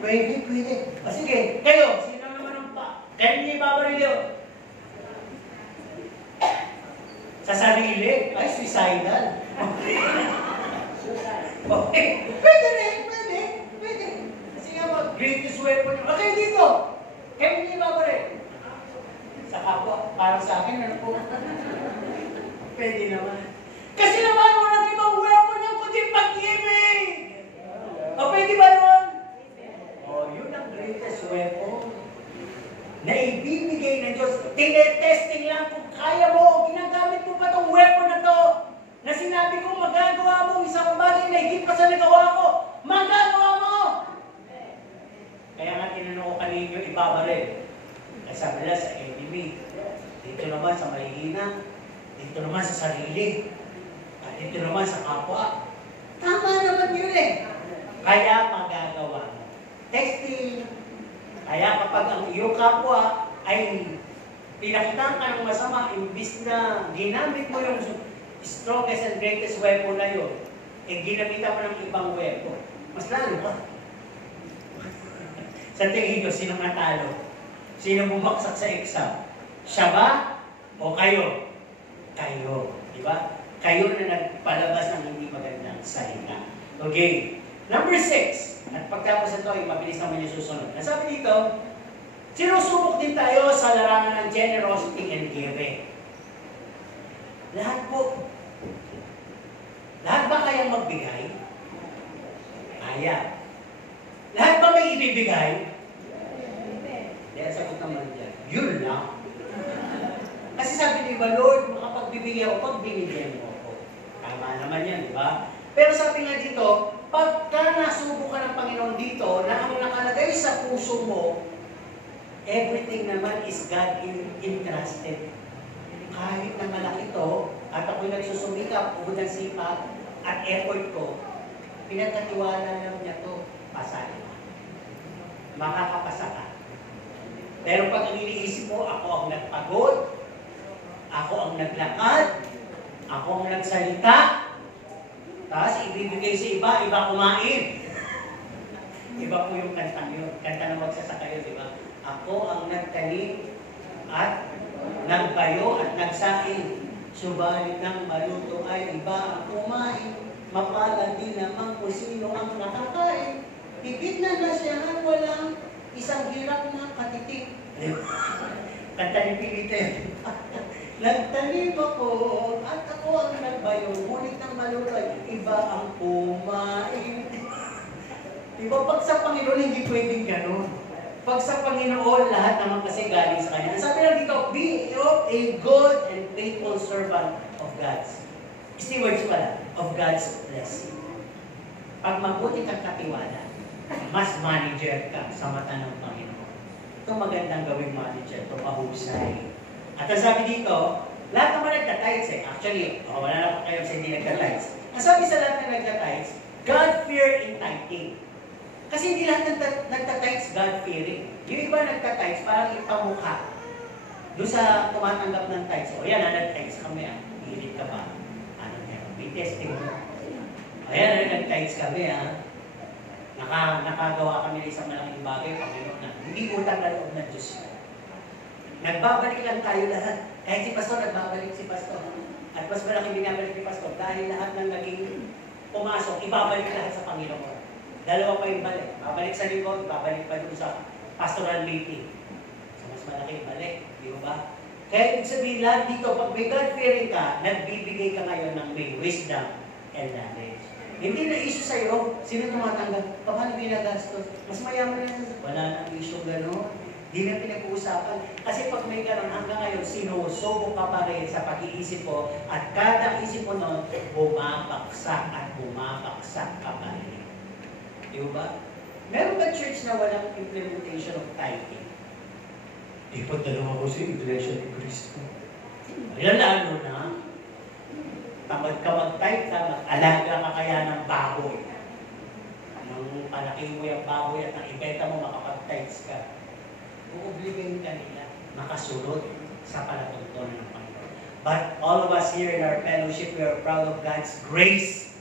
Pwede. O sige, kayo, sino naman ang kaya niyo ibabaril yun? Sa sarili? Ay, suicidal. Okay. Pwede. Kasi nga greatest weapon yun. Okay, dito. Kaya niyo ibabaril. Sa kapwa, para sa akin, ano po? Pwede naman. Kasi naman walang ibang weapon yung kundi pag-ibig. O, pwede ba yun? O, yun ang greatest weapon na ibibigay ng Diyos. Tinetesting lang kung kaya mo, ginagamit mo pa itong weapon na to, na sinabi ko, magagawa mo isang bagay na higit pa sa nagawa ko. Magagawa mo! Kaya nga tinanong ko kanino ibabaril. Kasi sabi nila sa enemy. Dito naman sa mahihina. Dito naman sa sarili. At dito naman sa kapwa. Tama naman yun eh. Kaya magagawa mo. Testing. Kaya kapag ang iyong kapwa ay pinakitaan ka ng masama, imbis na ginamit mo yung strongest and greatest weapon na yun, eh ginamitan mo ng ibang weapon. Mas lalo ka. Sa tingin nyo, sino natalo? Sino bumagsak sa exam? Siya ba? O kayo? Kayo. Diba? Kayo na nagpalabas ng hindi magandang salita. Okay. Number 6. At pagtapos ito, ay mabilis naman yung susunod. Nasabi dito, sinusubok din tayo sa larangan ng generosity and giving. Lahat po. Lahat ba kayang magbigay? Kaya. Lahat ba may ibibigay? Kaya sagot naman dyan. Yun lang. Kasi sabi ni ba, Lord, makapagbibigay ako pag binigyan mo ako. Tama naman yan, di ba? Pero sabi nga dito, pagka nasubo ka ng Panginoon dito, na ang nakalagay sa puso mo, everything naman is God entrusted. Kahit na malaki to, at ako'y nagsusumikap, ubod ng sipag, at effort ko, pinagkatiwala lang niya to, pasahin. Makakapasa ka. Pero pag ang iniisip mo, ako ang nagpagod, Ako ang naglakad, ako ang nagsalita, tapos ibibigay sa iba, iba kumain. Iba po yung kantang yun. Kanta na magsasaka yun, di ba? Ako ang nagtanim at nagbayo at nagsaing. Subalit ng maluto ay iba ang kumain. Mapalad din naman kung sino ang nakakain. Higit na siya at walang isang hirap na katitik. Kanta ni Pilite. Nagtanim ako at ako ang nagbayo. Ngunit ng maluto ay iba ang kumain. Diba, pag sa Panginoon, hindi pwedeng ganun. Pag sa Panginoon, lahat naman kasi galing sa Kanya. Sabi lang dito, be a good and faithful servant of God's. Stewards pala, of God's blessing. Pag mabuti kang katiwala, mas manager ka sa mata ng Panginoon. Ito magandang gawing manager, ito pahusay. At ang sabi dito, lahat naman nagtatides eh. Actually, wala na pa kayo sa hindi nagtatides. Ang sabi sa lahat na nagtatides, God-fear in tithing. Kasi hindi lahat nagtatides God-fearing. Yung iba nagtatides parang ipamukha. Doon sa tumatanggap ng tithes. O yan, nag-tithes kami. Hilit ka ba? Ano yan? May testing mo. O yan, nag-tithes kami. Nakagawa kami ng isang malaking bagay. Panginoon na. Hindi utang na loob ng Diyos yun. Nagbabalik lang tayo lahat. Kahit si Pastor, nagbabalik si Pastor. At mas malaking binabalik ni Pastor. Dahil lahat ng naging pumasok, ibabalik lahat sa Panginoon. Dalawa pa yung balik. Babalik sa likod, babalik pa doon sa pastoral meeting. So, mas malaki balik. Di ba? Kaya ibig sabihin lahat dito, pag may God-fearing ka, nagbibigay ka ngayon ng may wisdom and knowledge. Hindi na issue sa'yo, sino tumatanggap? Paano binagastos? Mas mayaman na wala nang issue gano'n. Hindi na pinag-uusapan. Kasi pag may gano'n, hanggang ngayon, sinusubo ka pa rin sa pag-iisip mo at kada isip mo noon, bumabaksak at bumabaksak ka pa rin. Di ba? Meron ba church na walang implementation of tithing? Ipagdalawa ko sa Iglesia ni Cristo. Ayan lalo na. Tamad ka mag-tithe ka, mag-alaga ka kaya ng baboy. Nang palaki mo yung baboy at nang ibenta mo, makapag-tithes ka. Uubligayin ka nila, makasulod sa palatuntunan ng Panginoon. But all of us here in our fellowship, we are proud of God's grace.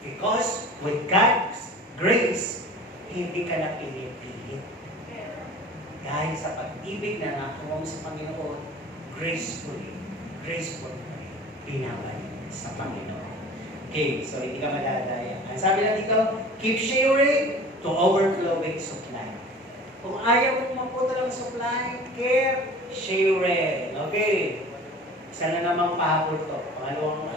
Because with God's grace, hindi ka na pinipilit. Dahil sa pag-ibig na nakuha mo sa Panginoon, gracefully, binabalik sa Panginoon. Okay, so hindi ka madadaya. Ang sabi lang dito, keep sharing to overflow with supply. Kung ayaw mong maputo ng supply, care, sharing. Okay. Isa na namang pahabol to. Pangalawang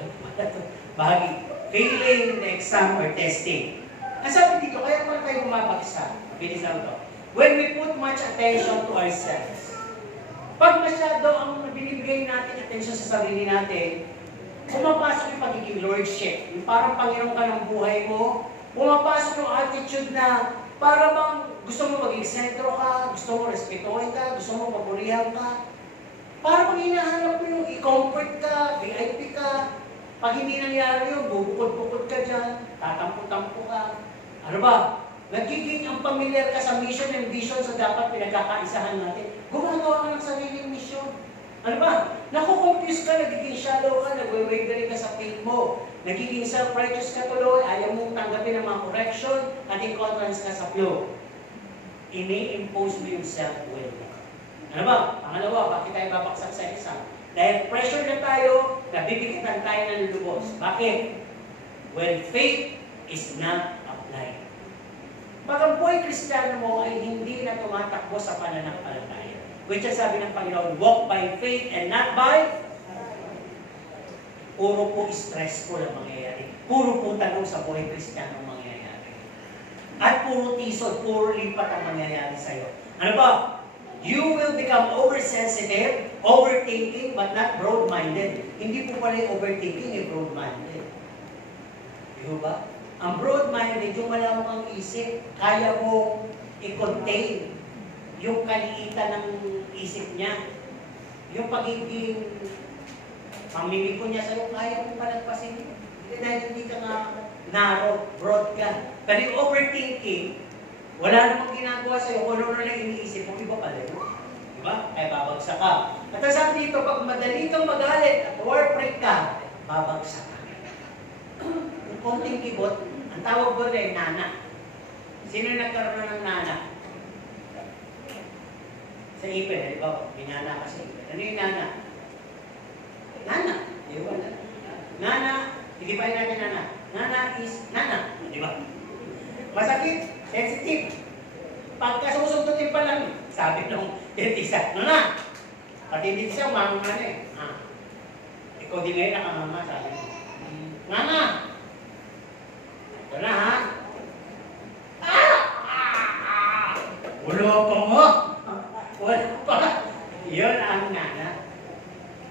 bahagi. Failing the exam or testing. Ang sabi dito, kaya kung tayo bumabagsak, bilis lang to. When we put much attention to ourselves, pag masyado ang binibigay natin attention sa sarili natin, pumapasok yung pagiging lordship. Yung parang Panginoon ka ng buhay mo, pumapasok yung attitude na para bang gusto mo maging sentro ka, gusto mo respetuhin ka, gusto mo papurihan ka. Para bang hinahanap mo yung i-comfort ka, VIP ka. Pag hindi nangyari yun, bubukod-bukod ka dyan, tatampo-tampo ka. Ano ba? Nagiging ang familiar ka sa mission and vision sa dapat pinagkakaisahan natin. Gumagawa ka ng sariling mission. Ano ba? Nakukonfuse ka, nagiging shallow ka, nagwe-wavering ka sa faith mo. Nagiging self-righteous ka tuloy, ayaw mong tanggapin ang mga correction, at in-contrast ka sa flow. Ini-impose mo yung self-will. Ano ba? Pangalawa, bakit tayo babaksak sa isa? Dahil pressure na tayo, nabibigitan tayo ng lubos. Bakit? When faith is not applied. Pag ang buhay Kristiyano mo ay hindi na tumatakbo sa pananampalataya. Which is sabi ng Panginoon, walk by faith and not by puro po stressful ang mangyayari. Puro po tanong sa buhay Kristiyano ang mangyayari. At puro tisod, puro lipat ang mangyayari sa'yo. Ano ba? You will become oversensitive, overthinking, but not broad-minded. Hindi po pala yung overthinking, yung broad-minded. Di ba? Ang broad-minded, yung malawak ang isip, kaya mo i-contain yung kaliitan ng isip niya. Yung pagiging pamimiko niya sa'yo, kaya mo palagpasin yun. Dahil hindi ka nga narrow, broad ka. Pero yung overthinking, wala namang ginagawa sa'yo, kung ano na iniisip mo, iba pala yun. Diba? Kaya babagsak ka. At ang sabi dito, pag madali kang magalit at warpred ka, babagsak ka. Yung konting kibot, ang tawag ko rin, nana. Sino nagkaroon ng nana? Sa ipin, di ba? May nana ka sa ipin. Ano yung nana? Nana. Di ba? Nana, hindi pa natin nana. Nana is nana. Di ba? Masakit, sensitive. Pagka susundutin pa lang, sabi nung dentista, nana. Pati din siya, mamama na eh. Ikaw din ngayon nakamama, sabi mo. Nana! Ito na ha? Wala pa mo! Wala pa! Yun ang nana.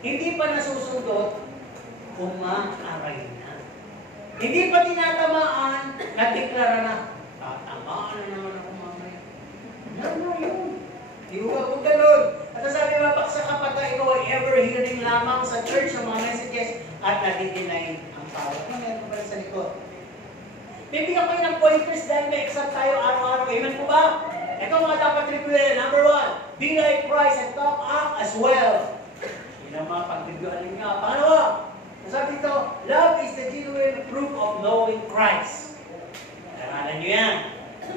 Hindi pa nasusundot, umaaray na. Hindi pa tinatamaan, nadeklara na. Tatamaan na naman ako mamaya. Ano yun? Di ba kung ganun? At sabi mabaksa kapag ikaw ay ever hearing lamang sa church ng mga messages at nadidinay ang power. Ano meron pa rin sa likod? Bibigyan ko ng pointers dahil may exam tayo araw-araw. Amen po ba? Ito mga dapat reviewin. Number 1, be like Christ and talk up as well. Yun ang mga pag-reviewin nga. Pangalawa, sabi dito, love is the genuine proof of knowing Christ. Karalan nyo yan.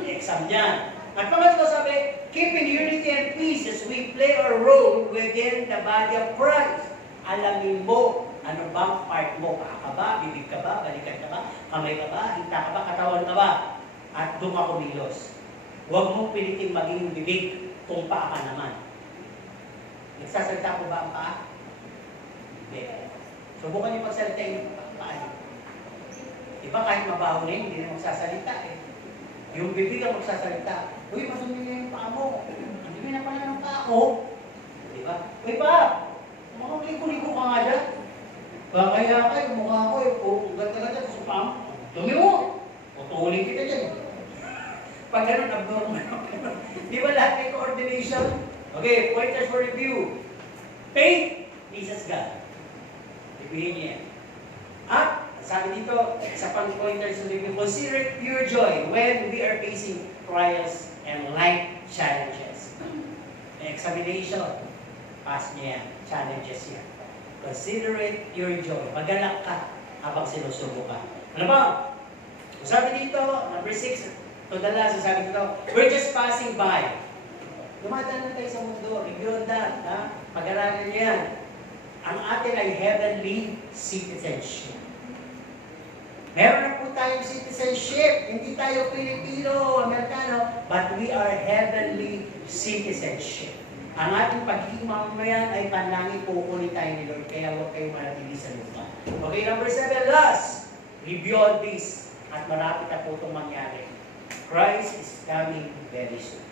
May exam yan. At pangatlo sabi, keep in unity and peace as we play our role within the body of Christ. Alamin mo, ano bang part mo? Paa ka ba? Bibig ka ba? Balikan ka ba? Kamay ka ba? Hita ka ba? Katawan ka ba? At doon ka kumilos. Huwag mong pilitin maging bibig kung paa ka naman. Nagsasalita ko ba ang paa? Hindi. Subukan niyo magsalita yung paa niyo. Diba kahit mabaho na hindi na magsasalita eh. Yung bibig ang magsasalita. Uy, masundin na yung paa mo. Hindi na pala ng paa ko. Diba? Uy pa! Mga ligo-ligo ka nga dyan. Kaya kayo, mukha ko eh. Kung ganda-ganda sa paa mo. Dumi mo! Putulin kita dyan. Pag ganun, abnormal. Di ba lahat may coordination? Okay, pointers for review. Faith pleases God. Reviewin niya. At sabi dito, sa pang-pointers for review, consider it pure joy when we are facing trials and life challenges. Examination, pass niya yan, challenges yan. Consider it pure joy. Magalak ka habang sinusubo ka. Ano ba? Sabi dito, number 6, to the last, sabi dito, we're just passing by. Dumadaan na tayo sa mundo, review that, ha? Pag-aralan niyo yan. Ang atin ay heavenly citizenship. Meron na po tayong citizenship. Hindi tayo Pilipino, Amerikano, but we are heavenly citizenship. Ang ating pagiging mamamayan ay panlangit, kukunin tayo ni Lord, kaya huwag kayong manatili sa lupa. Okay, number 7, last. Review all this. At marapit na po itong mangyari. Christ is coming very soon.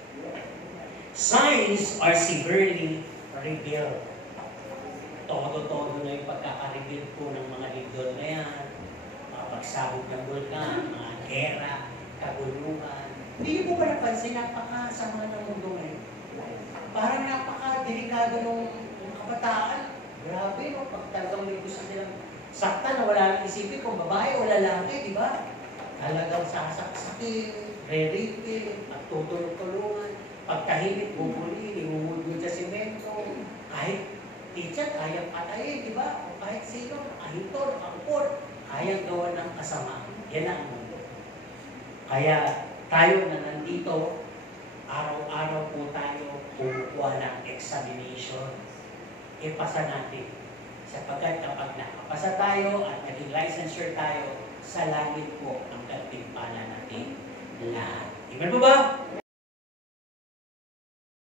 Signs are severely revealed. Todo-todo na yung pagkaka-reveal po ng mga lindol na yan. Pagsabog ng bulkan, mga gera, kaguluhan. Hindi niyo po ba napansin, napakasama ng mundo ngayon? Parang napaka-delikado ng kabataan. Grabe, no? Pag talagang may gusto nilang saktan na wala nang isipin kung babae o lalaki, di ba? Talagang sasaksakin, re-rapin, pagtutulog-tulungan, pagkahimik, bubulin, imumudmud sa simento. Kahit teacher, kayang patayin, di ba? O kahit sino, nakahinto, nakakupor. Kayang gawa ng kasama. Yan ang mundo. Kaya tayo na nandito, araw-araw po tayo kumukuha ng examination. Ipasa natin. Sapagkat kapag nakapasa tayo at naging licensure tayo, sa langit po ang gantimpala natin lahat. Amen po ba?